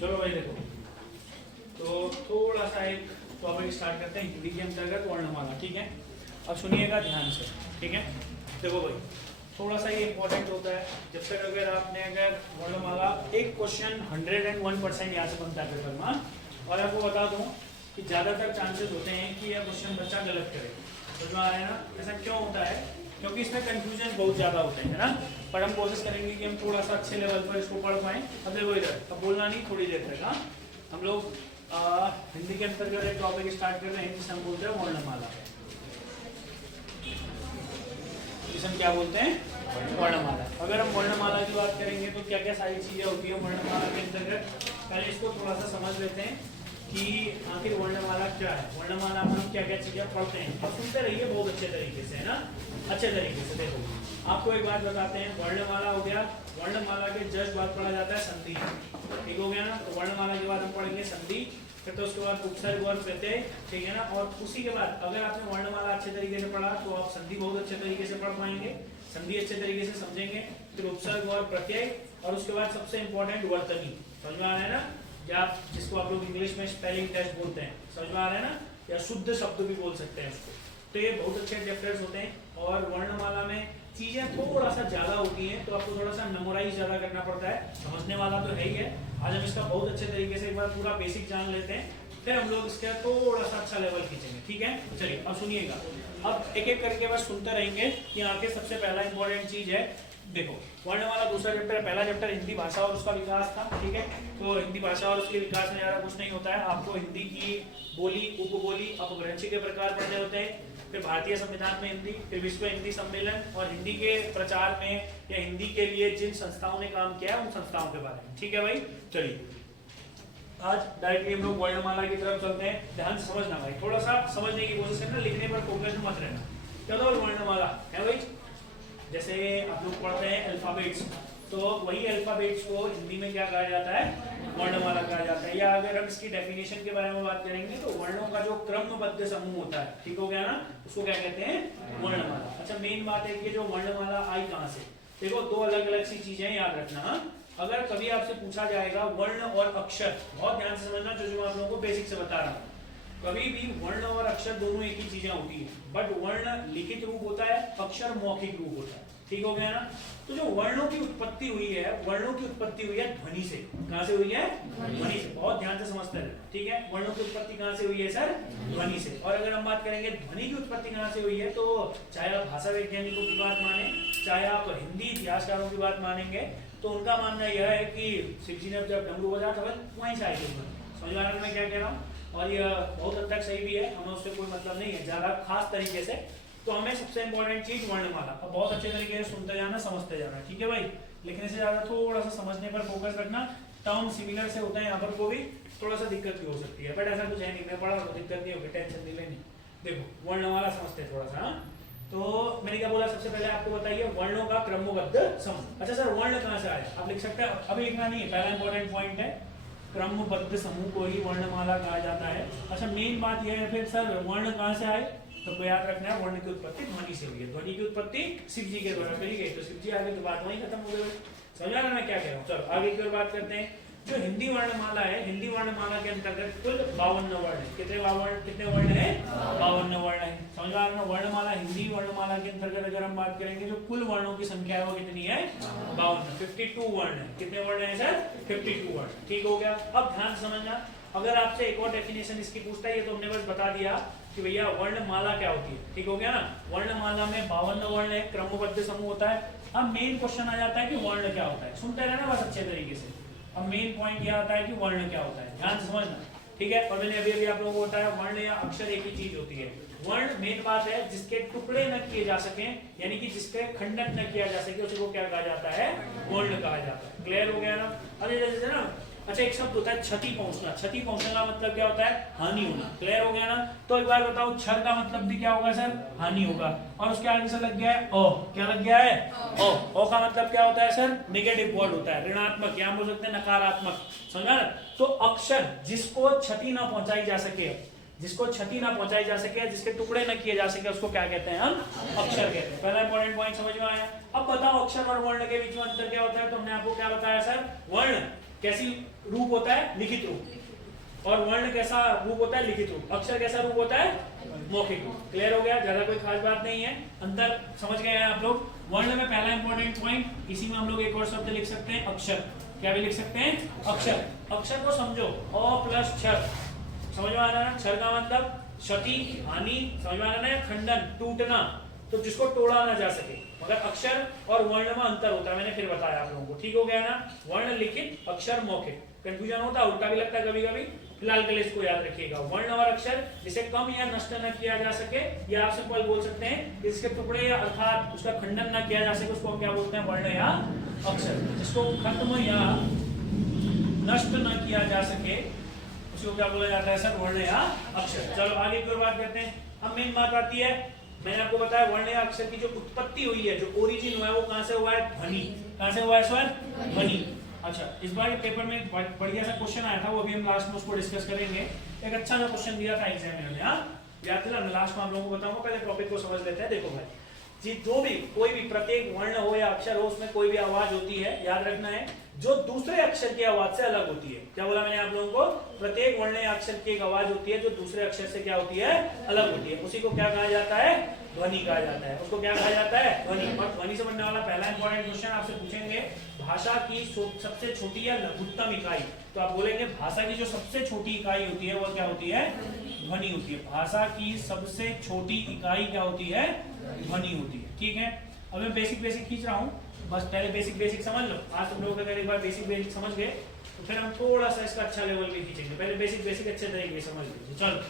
चलो भाई देखो, तो थोड़ा सा एक टॉपिक स्टार्ट करते हैं हिंदी के अंतर्गत वर्णमाला। ठीक है, अब सुनिएगा ध्यान से। ठीक है, देखो भाई थोड़ा सा ये इंपॉर्टेंट होता है। जब तक अगर आपने अगर वर्णमाला एक क्वेश्चन 101% यहाँ से बनता है पेपर में, और आपको बता दूं कि ज़्यादातर चांसेस होते हैं कि यह क्वेश्चन बच्चा गलत करे। समझ में आ रहा है ना? ऐसा क्यों होता है? क्योंकि इसमें कंफ्यूजन बहुत ज़्यादा होते हैं, है ना। पर हम कोशिश करेंगे कि हम थोड़ा सा अच्छे लेवल पर इसको पढ़ पाएँ। अब देखो इधर, अब बोलना नहीं, थोड़ी देर तक। हाँ, हम लोग हिंदी के अंतर्गत एक टॉपिक स्टार्ट कर रहे हैं जिसे हम बोलते हैं वर्णमाला। जिसे हम क्या बोलते हैं? वर्णमाला। अगर हम वर्णमाला की बात करेंगे तो क्या क्या सारी चीजें होती है वर्णमाला के अंतर्गत, पहले इसको थोड़ा सा समझ लेते हैं कि आखिर वर्णमाला क्या है। वर्णमाला में हम क्या क्या चीजें पढ़ते हैं, अब सुनते रहिए बहुत अच्छे तरीके से, है ना, अच्छे तरीके से। देखो आपको एक बात बताते हैं, वर्णमाला हो गया, वर्णमाला के जस्ट बाद पढ़ा जाता है संधि। ठीक हो गया ना। तो वर्णमाला के बाद हम पढ़ेंगे संधि, फिर तो उसके बाद उपसर्ग और प्रत्यय। ठीक है ना। और उसी के बाद अगर आपने वर्णमाला अच्छे तरीके से पढ़ा तो आप संधि बहुत अच्छे तरीके से पढ़ पाएंगे, संधि अच्छे तरीके से समझेंगे, फिर उपसर्ग और प्रत्यय, और उसके बाद सबसे इंपॉर्टेंट वर्तनी। समझ में आ रहा है ना, या जिसको आप लोग इंग्लिश में स्पेलिंग टेस्ट बोलते हैं। समझ में आ रहा है ना, या शुद्ध शब्द भी बोल सकते हैं उसको। तो ये बहुत अच्छे चैप्टर्स होते हैं, और वर्णमाला में चीजें थोड़ा सा ज्यादा होती हैं, तो आपको थोड़ा सा मेमोराइज ज्यादा करना पड़ता है। समझने वाला तो है ही है। आज हम इसका बहुत अच्छे तरीके से एक बार पूरा बेसिक जान लेते हैं, फिर हम लोग इसका थोड़ा सा अच्छा लेवल खींचेंगे। ठीक है, चलिए अब सुनिएगा। अब एक एक करके बस सुनते रहेंगे कि यहाँ के सबसे पहला इंपॉर्टेंट चीज है। देखो वर्णमाला दूसरा चैप्टर, पहला चैप्टर हिंदी भाषा और उसका विकास था। ठीक है, तो हिंदी भाषा और उसके विकास में ज्यादा कुछ नहीं होता है। आपको हिंदी की बोली, उपबोली, अपभ्रंश के प्रकार पढ़ने होते हैं, फिर भारतीय संविधान में हिंदी, फिर विश्व हिंदी सम्मेलन, और हिंदी के प्रचार में या हिंदी के लिए जिन संस्थाओं ने काम किया है उन संस्थाओं के बारे में। ठीक है भाई, चलिए आज डायरेक्टली हम लोग वर्णमाला की तरफ चलते हैं। ध्यान से समझना भाई, थोड़ा सा समझने की कोशिश करना, लिखने पर फोकस मत रहना। चलो वर्णमाला है भाई, जैसे आप लोग पढ़ते हैं अल्फाबेट्स, तो वही अल्फाबेट्स को हिंदी में क्या कहा जाता है? वर्णमाला कहा जाता है। या अगर हम इसकी डेफिनेशन के बारे में बात करेंगे तो वर्णों का जो क्रमबद्ध समूह होता है, ठीक हो गया ना, उसको क्या कहते हैं? वर्णमाला। अच्छा, मेन बात है कि जो वर्णमाला आई कहाँ से। देखो दो अलग अलग सी चीजें याद रखना। अगर कभी आपसे पूछा जाएगा वर्ण और अक्षर, बहुत ध्यान से समझना, जो मैं आप लोगों को बेसिक से बता रहा हूँ। कभी भी वर्ण और अक्षर दोनों एक ही चीजें होती है, बट वर्ण लिखित रूप होता है, अक्षर मौखिक रूप होता है। ठीक हो गया ना। तो जो वर्णों की उत्पत्ति हुई है, वर्णों की उत्पत्ति हुई है ध्वनि से। कहां से हुई है? ध्वनि से। बहुत ध्यान से समझते हैं। ठीक है, वर्णों की उत्पत्ति कहां से हुई है सर? ध्वनि से। और अगर हम बात करेंगे ध्वनि की उत्पत्ति कहां से हुई है, तो चाहे आप भाषा वैज्ञानिकों की बात माने, चाहे आप हिंदी इतिहासकारों की बात मानेंगे, तो उनका मानना यह है कि शिव जी ने जब डमरू बजाया था वहीं से आई थी। समझ आ रहा है मैं क्या कह रहा हूँ? और यह बहुत हद तक सही भी है, हमें उससे कोई मतलब नहीं है ज्यादा खास तरीके से। तो हमें सबसे इंपॉर्टेंट चीज वर्णमाला, अब बहुत अच्छे तरीके से सुनते जाना, समझते जाना। ठीक है भाई, लिखने से ज्यादा थोड़ा सा समझने पर फोकस रखना। टर्म सिमिलर से होते हैं, यहाँ पर को भी थोड़ा सा दिक्कत भी हो सकती है, बट ऐसा कुछ है नहीं, मैं पढ़ा तो दिक्कत नहीं होगी, टेंशन नहीं लेनी। देखो वर्णमाला समझते हैं थोड़ा सा। तो मैंने क्या बोला, सबसे पहले आपको बताइए वर्णों का क्रमबद्ध समूह। अच्छा सर, वर्ण कहाँ से आया? आप लिख सकते हैं, अभी लिखना नहीं है, पहला इंपॉर्टेंट पॉइंट है क्रमबद्ध समूह को ही वर्णमाला कहा जाता है। अच्छा, मेन बात यह है फिर सर वर्ण कहाँ से आए, तो याद रखना है वर्ण की उत्पत्ति ध्वनि से हुई है। ध्वनि की उत्पत्ति शिव जी के द्वारा करी गई, तो शिव जी आगे तो बात वहीं खत्म हो गई। समझ आ रहा है मैं क्या कह रहा हूँ? चलो आगे की ओर बात करते हैं। जो हिंदी वर्णमाला है, हिंदी वर्णमाला के अंतर्गत कुल 52 वर्ण है। कितने वर्ण है? 52 वर्ण है। समझ आ रहा है? वर्णमाला, हिंदी वर्णमाला के अंतर्गत अगर हम बात करेंगे जो कुल वर्णों की संख्या है वो कितनी है? 52, 52 वर्ण है। कितने वर्ण है सर? 52 वर्ण। ठीक हो गया। अब ध्यान समझना, अगर आपसे एक और डेफिनेशन इसकी पूछता है, ये तो हमने बस बता दिया कि भैया वर्णमाला क्या होती है। ठीक हो गया ना। वर्णमाला में 52 वर्ण है, क्रमबद्ध समूह होता है। अब मेन क्वेश्चन आ जाता है कि वर्ण क्या होता है। सुनते रहना बस अच्छे तरीके से। अब मेन पॉइंट यह आता है कि वर्ण क्या होता है, ध्यान से समझना। ठीक है, और मैंने अभी आप लोगों को बताया वर्ण या अक्षर एक ही चीज होती है। वर्ण मेन बात है जिसके टुकड़े न किए जा सके, यानी कि जिसके खंडन न किया जा सके, उसको क्या कहा जाता है? वर्ण कहा जाता है। क्लियर हो गया ना? अरे जैसे ना, अच्छा एक शब्द होता है क्षति पहुंचना। क्षति पहुंचने का मतलब क्या होता है? हानि होना। क्लियर हो गया ना? तो एक बार बताओ, क्षर का मतलब भी क्या होगा सर? हानि होगा। और उसके आगे से लग गया है ओ, क्या लग गया है? ओ का मतलब क्या होता है सर? नेगेटिव वर्ड होता है, ऋणात्मक, या बोल सकते हैं नकारात्मक। समझा ना? तो अक्षर जिसको क्षति ना पहुंचाई जा सके, जिसको क्षति ना पहुंचाई जा सके, जिसके टुकड़े न किए जा सके, उसको क्या कहते हैं? हम अक्षर कहते हैं। पहला इंपॉर्टेंट पॉइंट समझ में आया। अब बताओ अक्षर और वर्ण के बीच में अंतर क्या होता है। तो हमने आपको क्या बताया सर? वर्ण कैसी रूप होता है? लिखित रूप। और वर्ण कैसा रूप होता है? लिखित रूप। अक्षर कैसा रूप होता है? मौखिक रूप। क्लियर हो गया? ज्यादा कोई खास बात नहीं है, अंतर समझ गए हैं आप लोग। वर्ण में पहला इंपॉर्टेंट पॉइंट, इसी में हम लोग एक और शब्द लिख सकते हैं, अक्षर। क्या भी लिख सकते हैं? अक्षर। अक्षर को समझो, अ प्लस क्षर, समझ में आ रहा है ना? क्षर का मतलब क्षति, हानि, समझ में आ रहा है? खंडन, टूटना, तो जिसको तोड़ा ना जा सके। मगर अक्षर और वर्ण में अंतर होता है, मैंने फिर बताया आप लोगों को। ठीक हो गया ना? वर्ण लिखित, अक्षर मौखिक। कंफ्यूजन होता है, उल्टा भी लगता है कभी कभी, फिलहाल के लिए इसको याद रखिएगा। वर्ण और अक्षर जिसे कम या नष्ट न किया जा सके, या आप सिंपल बोल सकते हैं इसके टुकड़े या अर्थात उसका खंडन न किया जा सके, उसको हम क्या बोलते हैं? वर्ण या अक्षर। जिसको खत्म या नष्ट न किया जा सके उसको क्या बोला जाता है सर? वर्ण या अक्षर। चलो आगे की ओर बात करते हैं। अब मेन बात आती है, मैंने आपको बताया वर्ण या अक्षर की जो उत्पत्ति हुई है, जो ओरिजिन हुआ है, वो कहां से हुआ है? ध्वनि। कहां से हुआ है सर? ध्वनि। अच्छा, इस बार के पेपर में बढ़िया सा क्वेश्चन आया था, वो अभी हम लास्ट में उसको डिस्कस करेंगे। एक अच्छा सा क्वेश्चन दिया था एग्जामिनर ने, याद दिला? मैं लास्ट में आप लोगों को बताऊंगा, पहले टॉपिक को समझ लेते हैं। देखो भाई जी, जो भी कोई भी प्रत्येक वर्ण हो या अक्षर हो, उसमें कोई भी आवाज होती है, याद रखना है, जो दूसरे अक्षर की आवाज से अलग होती है। क्या बोला मैंने आप लोगों को? प्रत्येक वर्ण या अक्षर की एक आवाज होती है जो दूसरे अक्षर से क्या होती है? अलग होती है। उसी को क्या कहा जाता है? ध्वनि कहा जाता है। उसको क्या कहा जाता है? ध्वनि। और ध्वनि से बनने वाला पहला इंपॉर्टेंट क्वेश्चन आपसे पूछेंगे, भाषा की सबसे छोटी या लघुत्तम इकाई। तो आप बोलेंगे भाषा की जो सबसे छोटी इकाई होती है वो क्या होती है? ध्वनि होती है। भाषा की सबसे छोटी इकाई क्या होती है? ध्वनि होती है। ठीक है, अब मैं बेसिक खींच रहा हूँ, बस पहले बेसिक समझ लो। आज तुम लोग अगर एक बार बेसिक समझ गए तो फिर हम थोड़ा सा इसका अच्छा लेवल भी खींचेंगे। पहले बेसिक अच्छे तरीके से समझ लीजिए। चलो,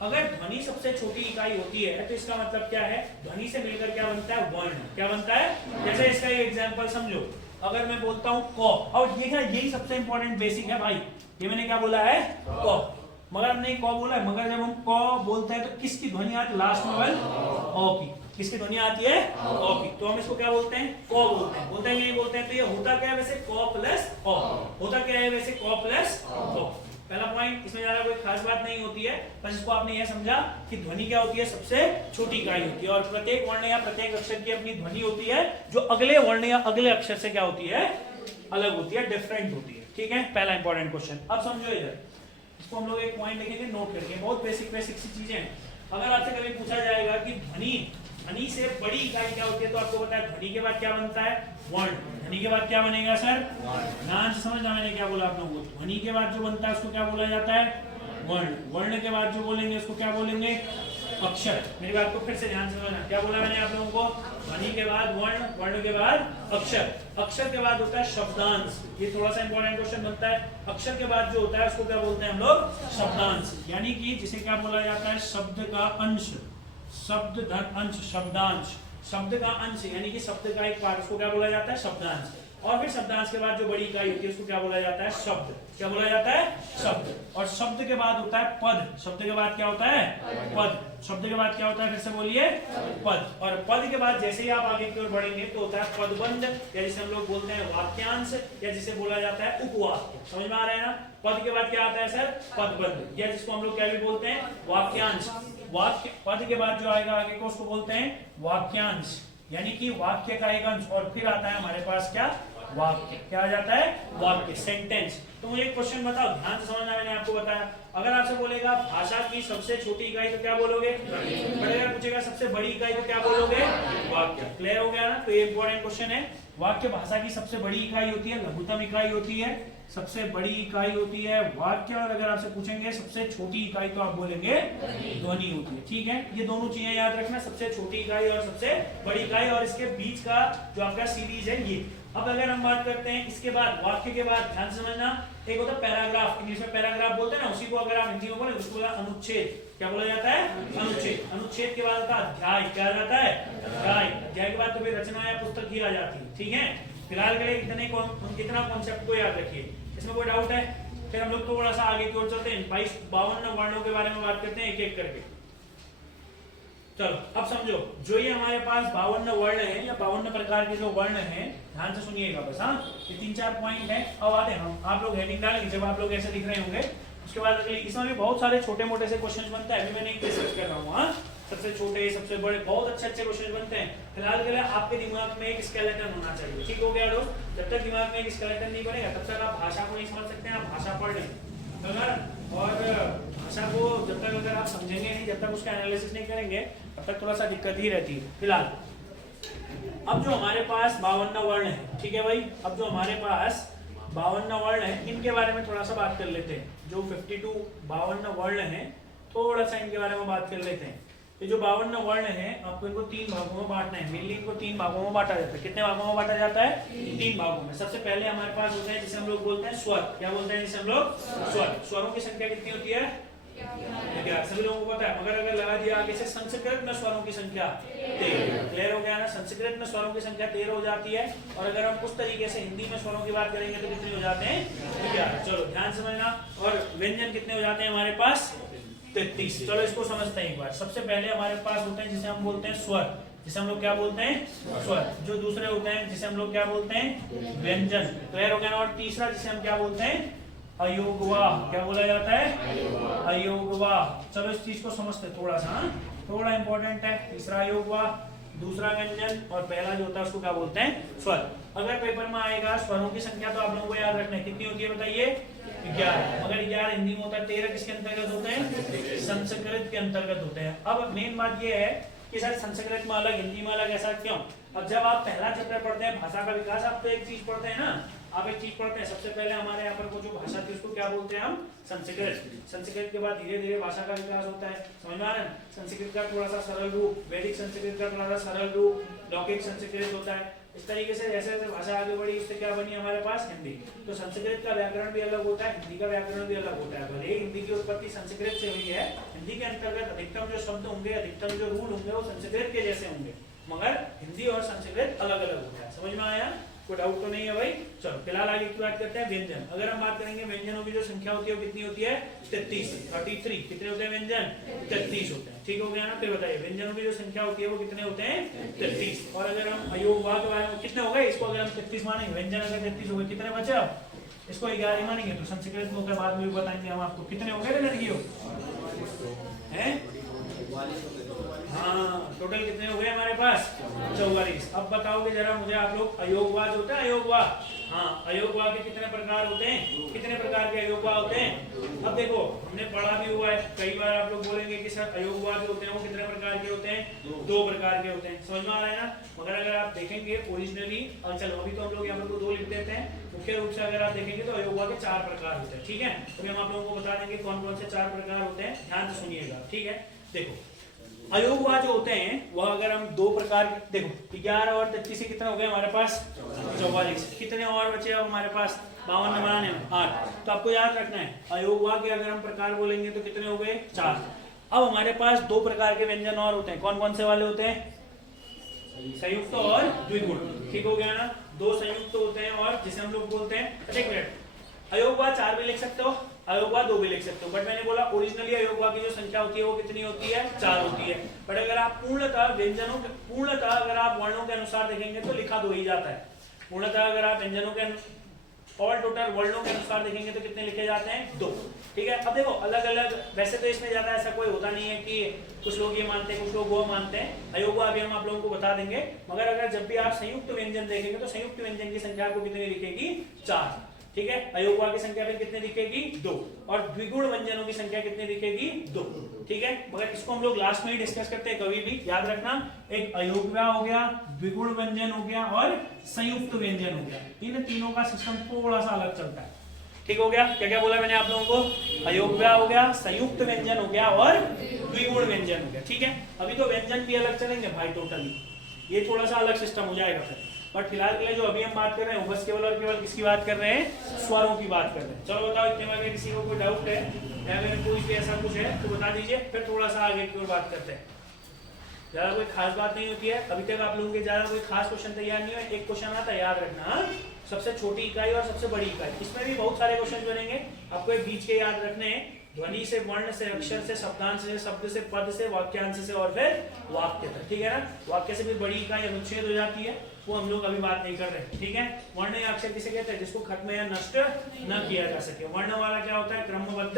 अगर ध्वनि सबसे छोटी इकाई होती है तो इसका मतलब क्या है? ध्वनि से मिलकर क्या बनता है? वर्ण। क्या बनता है? जैसे इसका एक एग्जांपल समझो, अगर मैं बोलता हूँ क, और ये यही सबसे इंपॉर्टेंट बेसिक है भाई। ये मैंने क्या बोला है? क। मगर हमने क बोला है, मगर जब हम क बोलते हैं तो किसकी ध्वनि आती है? लास्ट में अ की। किसकी ध्वनि आती है? अ की। तो हम इसको क्या बोलते हैं? क बोलते हैं। बोलते हैं कि नहीं बोलते हैं? तो ये होता क्या है वैसे? क प्लस अ। होता क्या है वैसे? क प्लस अ। पहला पॉइंट, इसमें ज्यादा कोई खास बात नहीं होती है, बस इसको आपने यह समझा कि ध्वनि क्या होती है? सबसे छोटी इकाई होती है। और प्रत्येक वर्ण या प्रत्येक अक्षर की अपनी ध्वनि होती है, जो अगले वर्ण या अगले अक्षर से क्या होती है? अलग होती है, डिफरेंट होती है। ठीक है, पहला इंपॉर्टेंट क्वेश्चन। अब समझो इधर, इसको हम लोग एक पॉइंट लिखेंगे नोट करके, बहुत बेसिक सी चीजें हैं। अगर आपसे कभी पूछा जाएगा कि ध्वनि से बड़ी इकाई क्या होती है, तो आपको पता है ध्वनि के बाद क्या बनता है? वर्ण। ध्वनि के बाद क्या बनेगा सर? ध्यान से समझना मैंने क्या बोला आप लोगों को। ध्वनि के बाद जो बनता है उसको क्या बोला जाता है? वर्ण। वर्ण के बाद जो बोलेंगे उसको क्या बोलेंगे? अक्षर। मेरी बात को फिर से ध्यान से समझना। क्या बोला मैंने आप लोगों को? ध्वनि के बाद वर्ण, वर्ण के बाद अक्षर, अक्षर के बाद होता है शब्दांश। ये थोड़ा सा इंपॉर्टेंट क्वेश्चन बनता है। अक्षर के बाद जो होता है उसको क्या बोलते हैं हम लोग? शब्दांश। यानी कि जिसे क्या बोला जाता है? शब्द का अंश, शब्द धन अंश, शब्दांश। शब्द का अंश यानी कि शब्द का एक पार्ट, उसको क्या बोला जाता है? शब्दांश। और फिर शब्दांश के बाद जो बड़ी इकाई होती है उसको क्या बोला जाता है? शब्द। क्या बोला जाता है? शब्द। और शब्द के बाद होता है पद। शब्द के बाद क्या होता है? पद। शब्द के बाद क्या होता है? फिर से बोलिए, पद। और पद के बाद जैसे ही आप आगे की ओर बढ़ेंगे तो होता है पदबंध, या जिसे हम लोग बोलते हैं वाक्यांश, या जिसे बोला जाता है उपवाक्य। समझ में आ रहा है ना? पद के बाद क्या आता है सर? पदबंध, या जिसको हम लोग क्या भी बोलते हैं? वाक्यांश। वाक्य पद के बाद जो आएगा आगे को उसको बोलते हैं वाक्यांश, यानी कि वाक्य का एक अंश। और फिर आता है हमारे पास क्या? वाक्य। क्या आ जाता है? वाक्य, सेंटेंस। तो मुझे एक क्वेश्चन बताओ, ध्यान से समझना, मैंने आपको बताया। अगर आपसे बोलेगा भाषा की सबसे छोटी इकाई तो क्या बोलोगे? अगर पूछेगा सबसे बड़ी इकाई तो क्या बोलोगे? वाक्य। क्लियर हो गया ना? तो ये इंपॉर्टेंट क्वेश्चन है। वाक्य भाषा की सबसे बड़ी इकाई होती है, लघुत्तम इकाई होती है, सबसे बड़ी इकाई होती है वाक्य। और अगर आपसे पूछेंगे सबसे छोटी इकाई तो आप बोलेंगे ध्वनि होती है। ठीक है, ये दोनों चीजें याद रखना, सबसे छोटी इकाई और सबसे बड़ी इकाई, और इसके बीच का जो आपका सीरीज है ये। अब अगर हम बात करते हैं इसके बाद, वाक्य के बाद, ध्यान से समझना, एक होता है पैराग्राफ। इंग्लिश में पैराग्राफ बोलते हैं ना, उसी को अगर आप हिंदी में बोले उसको बोला अनुच्छेद। क्या बोला जाता है? अनुच्छेद। अनुच्छेद के बाद होता है अध्याय। क्या आ जाता है? अध्याय। अध्याय के बाद तो फिर रचना या पुस्तक ही आ जाती है। ठीक है, फिलहाल के लिए इतना कॉन्सेप्ट को याद रखिए। इसमें कोई डाउट है? फिर हम लोग थोड़ा सा आगे की ओर चलते हैं, 52 वर्णों के बारे में बात करते हैं एक एक करके। चलो अब समझो, जो ये हमारे पास 52 वर्ण है या 52 प्रकार के जो वर्ण हैं, ध्यान से सुनिएगा बस। हाँ, ये 3-4 पॉइंट है। अब आते हैं हम, आप लोग हेडिंग डालेंगे जब आप लोग ऐसे लिख रहे होंगे, उसके बाद इसमें भी बहुत सारे छोटे मोटे से क्वेश्चन बनता है, अभी मैं नहीं डिस्कस कर रहा हूँ। हाँ, सबसे छोटे, सबसे बड़े, बहुत अच्छे अच्छे क्वेश्चन बनते हैं। फिलहाल के लिए आपके दिमाग में एक स्केलेटन होना चाहिए, ठीक हो गया दोस्त। जब तक दिमाग में एक स्केलेटन नहीं बनेगा तब तक आप भाषा को नहीं समझ सकते हैं, आप भाषा पढ़ लें अगर, और भाषा को जब तक अगर आप समझेंगे नहीं, जब तक उसका एनालिसिस नहीं करेंगे तब तक थोड़ा सा दिक्कत ही रहती है। फिलहाल अब जो हमारे पास 52 वर्ण है, ठीक है भाई, अब जो हमारे पास 52 वर्ण है इनके बारे में थोड़ा सा बात कर लेते हैं। जो 52 वर्ण हैं थोड़ा सा इनके बारे में बात कर लेते हैं। ये जो 52 वर्ण है आपको इनको 3 भागों में बांटना है। मेनली इनको 3 भागों में बांटा जाता है। कितने भागों में बांटा जाता है? 3 भागों में। सबसे पहले हमारे पास होते हैं जिसे हम लोग बोलते हैं स्वर। क्या बोलते हैं जिसे हम लोग? स्वर। स्वरों की संख्या कितनी होती है? 11। सभी लोगों को पता है, मगर अगर लगा दिया आगे से संस्कृत में स्वरों की संख्या 13। क्लियर हो गया ना? संस्कृत में स्वरों की संख्या 13 हो जाती है। और अगर हम उस तरीके से हिंदी में स्वरों की बात करेंगे तो कितने हो जाते हैं? 11। चलो ध्यान समझना। और व्यंजन कितने हो जाते हैं हमारे पास? 33। चलो इसको समझते हैं एक बार। सबसे पहले हमारे पास होते हैं जिसे हम बोलते हैं स्वर, जिसे हम लोग क्या बोलते हैं? स्वर। जो दूसरे होते हैं जिसे हम लोग क्या बोलते हैं? व्यंजन। क्लियर हो गया ना? और तीसरा जिसे हम क्या बोलते हैं? अयोगवाह। क्या बोला जाता है? अयोगवाह। चलो इस चीज को समझते हैं थोड़ा सा, थोड़ा इंपॉर्टेंट है। तीसरा अयोगवाह, दूसरा व्यंजन, और पहला जो होता है उसको क्या बोलते हैं? स्वर। अगर पेपर में आएगा स्वरों की संख्या तो आप लोगों को याद रखना है कितनी होती है बताइए? 11। मगर 11 हिंदी में होता है। 13 किसके अंतर्गत होते हैं? संस्कृत के अंतर्गत होते हैं। अब मेन बात यह है कि सर संस्कृत में अलग, हिंदी में अलग, ऐसा क्यों? अब जब आप पहला चैप्टर पढ़ते हैं भाषा का विकास, आप तो एक चीज पढ़ते हैं ना, आप एक चीज पढ़ते हैं। सबसे पहले हमारे यहाँ पर वो जो भाषा थी उसको क्या बोलते हैं हम? संस्कृत। संस्कृत के बाद धीरे धीरे भाषा का विकास होता है। समझ में आ रहा है? संस्कृत का थोड़ा सा सरल रूप, वैदिक संस्कृत का थोड़ा सा सरल रूप, लौकिक संस्कृत होता है। इस तरीके से जैसे जैसे भाषा आगे बढ़ी उससे क्या बनी हमारे पास? हिंदी। तो संस्कृत का व्याकरण भी अलग होता है, हिंदी का व्याकरण भी अलग होता है। भले हिंदी की उत्पत्ति संस्कृत से हुई है, हिंदी के अंतर्गत अधिकतम जो शब्द होंगे, अधिकतम जो रूल होंगे वो संस्कृत के जैसे होंगे, मगर हिंदी और संस्कृत अलग अलग होता है। समझ में आया? कोई डाउट तो नहीं है भाई? चलो फिलहाल आगे की बात करते हैं व्यंजन। अगर हम बात करेंगे व्यंजनों की जो संख्या होती है वो कितनी होती है? 33। कितने होते हैं व्यंजन? 33 होते हैं। ठीक हो गया ना? फिर बताइए व्यंजनों की जो संख्या होती है वो कितने होते हैं? 33। और अगर हम अयोगवाह के बारे में कितने हो गए? इसको अगर हम 33 मानेंगे, व्यंजन अगर 33 हो गए, कितने बचे अब? इसको 11 मानेंगे तो संस्कृत में होकर बाद में भी बताएंगे हम आपको। कितने हो गए लड़कियों? हैं? हाँ, टोटल कितने हो गए हमारे पास? 44। अब बताओगे जरा मुझे आप लोग, अयोगवाह जो होता है अयोगवाह, हाँ अयोगवाह के कितने प्रकार होते हैं? कितने प्रकार के अयोगवाह होते हैं? अब देखो हमने पढ़ा भी हुआ है, कई बार आप लोग बोलेंगे कि सर अयोगवाह जो होते हैं वो कितने प्रकार के होते हैं? 2 प्रकार के होते हैं। समझ में आ रहा है ना? मगर अगर आप देखेंगे ओरिजिनली, चलो अभी तो हम लोग यहाँ पर 2 लिख देते हैं। मुख्य रूप से अगर आप देखेंगे तो अयोगवाह के 4 प्रकार होते हैं। ठीक है, तो हम आप लोगों को बता देंगे कौन कौन से 4 प्रकार होते हैं। ध्यान से सुनिएगा, ठीक है? देखो अयोगवाह जो होते हैं वह अगर हम 2 प्रकार, देखो 11 और 33 कितने हो गए हमारे पास? 44। कितने और बचे अब हमारे पास? 52 बनाने 8। तो आपको याद रखना है अयोगवाह के अगर हम प्रकार बोलेंगे तो कितने हो गए? 4। अब हमारे पास 2 प्रकार के व्यंजन और होते हैं। कौन कौन से वाले होते हैं? संयुक्त और द्विगुण। ठीक हो गया ना? 2 संयुक्त होते हैं और जिसे हम लोग बोलते हैं, एक मिनट, अयोगवाह 4 भी लिख सकते हो, अयोगवाह 2 भी लिख सकते हो, बट मैंने बोला ओरिजिनली अयोगवाह की जो संख्या होती है वो कितनी होती है? 4 होती है। बट अगर आप पूर्णतः अगर आप वर्णों के अनुसार देखेंगे तो लिखा 2 ही जाता है। पूर्णतः अगर आप व्यंजनों के ऑल टोटल वर्णों के अनुसार देखेंगे तो कितने लिखे जाते हैं? 2। ठीक है, अब देखो अलग अलग, वैसे तो इसमें ज्यादा ऐसा कोई होता नहीं है कि कुछ लोग ये मानते हैं कुछ लोग वो मानते हैं। अयोगवाह अभी हम आप लोगों को बता देंगे। मगर अगर जब भी आप संयुक्त व्यंजन देखेंगे तो संयुक्त व्यंजन की संख्या आपको कितनी दिखेगी? 4। ठीक है, अयोगवाह की संख्या फिर कितने दिखेगी? 2। और द्विगुण व्यंजनों की संख्या कितनी दिखेगी? 2। ठीक है, मगर इसको हम लोग लास्ट में ही डिस्कस करते हैं। कभी भी याद रखना, एक अयोगवाह हो गया, द्विगुण व्यंजन हो गया और संयुक्त व्यंजन हो गया। इन तीनों का सिस्टम थोड़ा सा अलग चलता है। ठीक हो गया? क्या क्या बोला मैंने आप लोगों को? अयोगवाह हो गया, संयुक्त व्यंजन हो गया और द्विगुण व्यंजन हो गया। ठीक है, अभी तो व्यंजन भी अलग चलेंगे भाई, टोटली ये थोड़ा सा अलग सिस्टम हो जाएगा फिर। बट फिलहाल के लिए जो अभी हम बात कर रहे हैं बस केवल और केवल किसकी बात कर रहे हैं? स्वरों की बात कर रहे हैं। चलो बताओ, इतने में किसी को कोई डाउट है या अगर कोई भी ऐसा कुछ है तो बता दीजिए, फिर थोड़ा सा आगे की ओर बात करते हैं। ज्यादा कोई खास बात नहीं होती है। अभी तक आप लोगों के ज्यादा कोई खास क्वेश्चन तैयार नहीं हुआ। एक क्वेश्चन आता है, याद रखना, सबसे छोटी इकाई और सबसे बड़ी इकाई। इसमें भी बहुत सारे क्वेश्चन बनेंगे, आपको एक बीच के याद रखने हैं। ध्वनि से, वर्ण से, अक्षर से, शब्दांश से, शब्द से, पद से, वाक्यांश से और फिर वाक्य तक, ठीक है ना। वाक्य से भी बड़ी इकाई अनुच्छेद हो जाती है, वो हम लोग अभी बात नहीं कर रहे, ठीक है। वर्ण या अक्षर किसे कहते हैं? जिसको खत्म या नष्ट न किया जा सके। वर्ण वाला क्या होता है? क्रमबद्ध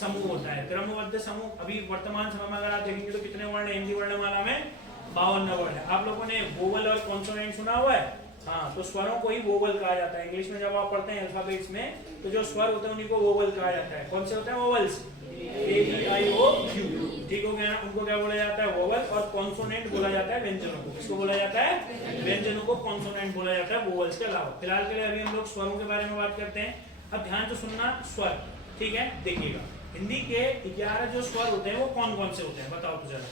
समूह होता है। क्रमबद्ध समूह अभी वर्तमान समय में अगर आप देखेंगे तो कितने वर्ण हिंदी वर्णमाला में? 52 वर्ण है। आप लोगों ने वोवल और कॉन्सोनेंट सुना हुआ है? हाँ, तो स्वरों को ही वोवल कहा जाता है। इंग्लिश में जब आप पढ़ते हैं अल्फाबेट्स में, तो जो स्वर होते हैं उन्हीं को वोवल कहा जाता है। कौन से होते हैं? वोवल्स, A-E-I-O-U, ठीक हो गया ना। उनको क्या बोला जाता है? वोवल। और कॉन्सोनेंट बोला जाता है व्यंजनों को। किसको बोला जाता है? व्यंजनों को कॉन्सोनेंट बोला जाता है वोवल्स के अलावा। फिलहाल के लिए अभी हम लोग स्वरों के बारे में बात करते हैं। अब ध्यान से सुनना, स्वर, ठीक है। देखिएगा, हिंदी के 11 जो स्वर होते हैं वो कौन कौन से होते हैं? बताओ तो जरा,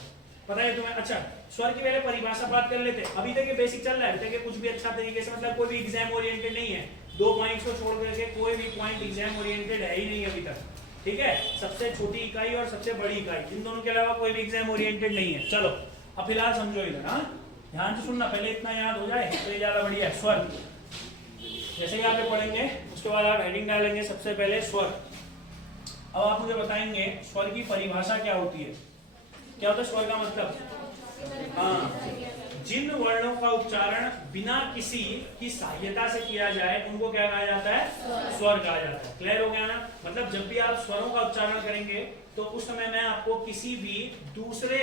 पता है तुम्हें? अच्छा, स्वर की पहले परिभाषा बात कर लेते हैं। अभी तक ये बेसिक चल रहा है, देखिए कुछ भी अच्छा तरीके से, मतलब कोई भी एग्जाम ओरिएंटेड नहीं है। 2 पॉइंट्स को छोड़ करके कोई भी पॉइंट एग्जाम ओरिएंटेड है ही नहीं अभी तक, ठीक है। सबसे छोटी इकाई और सबसे बड़ी इकाई, इन दोनों के अलावा कोई भी एग्जाम ओरिएंटेड नहीं है। चलो अब फिलहाल समझो इधर, हाँ ध्यान से सुनना, पहले इतना याद हो जाए तो ये ज्यादा बढ़िया है। स्वर जैसे ही आप पढ़ेंगे उसके बाद आप हेडिंग डालेंगे सबसे पहले स्वर। अब आप मुझे बताएंगे स्वर की परिभाषा क्या होती है? क्या होता है स्वर का मतलब? हाँ, जिन वर्णों का उच्चारण बिना किसी की सहायता से किया जाए उनको क्या कहा जाता है? स्वर कहा जाता है। क्लियर हो गया ना? मतलब जब भी आप स्वरों का उच्चारण करेंगे तो उस समय में आपको किसी भी दूसरे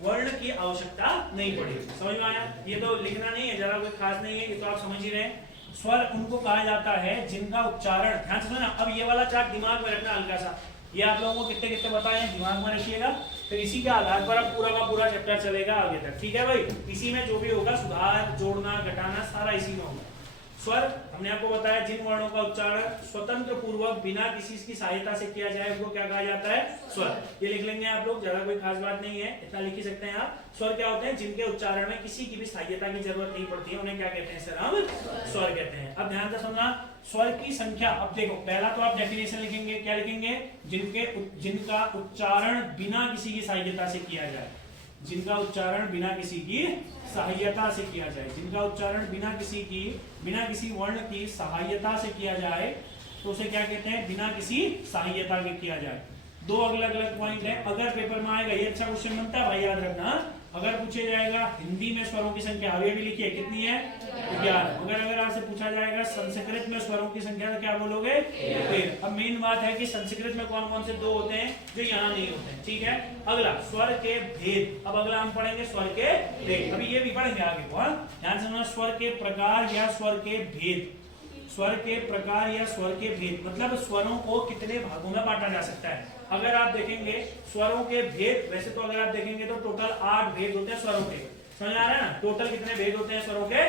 वर्ण की आवश्यकता नहीं पड़ेगी। समझ में आया? ये तो लिखना नहीं है, जरा कोई खास नहीं है, ये तो आप समझ ही रहे हैं। स्वर उनको कहा जाता है जिनका उच्चारण, ध्यान से सुनना। अब ये वाला चार्ट दिमाग में रखना हल्का सा, ये आप लोगों को कितने कितने बताए हैं दिमाग में रखिएगा, फिर इसी के आधार पर अब पूरा का पूरा चैप्टर चलेगा आगे तक, ठीक है भाई। इसी में जो भी होगा सुधार, जोड़ना, घटाना, सारा इसी में होगा। स्वर हमने आपको बताया जिन वर्णों का उच्चारण स्वतंत्र पूर्वक बिना किसी की सहायता से किया जाए उनको क्या कहा जाता है? स्वर। ये लिख लेंगे आप लोग, ज्यादा कोई खास बात नहीं है, इतना लिख ही सकते हैं आप। स्वर क्या होते हैं? जिनके उच्चारण में किसी की भी सहायता की जरूरत नहीं पड़ती है, उन्हें क्या कहते हैं सर? हम स्वर कहते हैं। अब ध्यान से सुनना, स्वर की संख्या। अब देखो, पहला तो आप डेफिनेशन लिखेंगे, क्या लिखेंगे? जिनका उच्चारण बिना किसी की सहायता से किया जाए। जिनका उच्चारण बिना किसी की सहायता से किया जाए। जिनका उच्चारण बिना किसी वर्ण की सहायता से किया जाए तो उसे क्या कहते हैं? बिना किसी सहायता के किया जाए। 2 अलग अलग पॉइंट है। अगर पेपर में आएगा, ये अच्छा क्वेश्चन बनता है भाई, याद रखना। अगर पूछे जाएगा हिंदी में स्वरों की संख्या, अभी भी लिखिए कितनी है? 11। अगर आपसे पूछा जाएगा संस्कृत में स्वरों की संख्या तो क्या बोलोगे? 13। अब मेन बात है कि संस्कृत में कौन कौन से 2 होते हैं जो यहाँ नहीं होते हैं, ठीक है। अगला स्वर के भेद। अब अगला हम पढ़ेंगे स्वर के भेद, अभी ये भी पढ़ेंगे आगे को। ध्यान से सुनना, स्वर के प्रकार या स्वर के भेद। स्वर के प्रकार या स्वर के भेद मतलब स्वरों को कितने भागों में बांटा जा सकता है। अगर आप देखेंगे स्वरों के भेद, वैसे तो अगर आप देखेंगे तो टोटल 8 भेद होते हैं स्वरों के। समझ आ रहा है ना? टोटल कितने भेद होते हैं स्वरों के?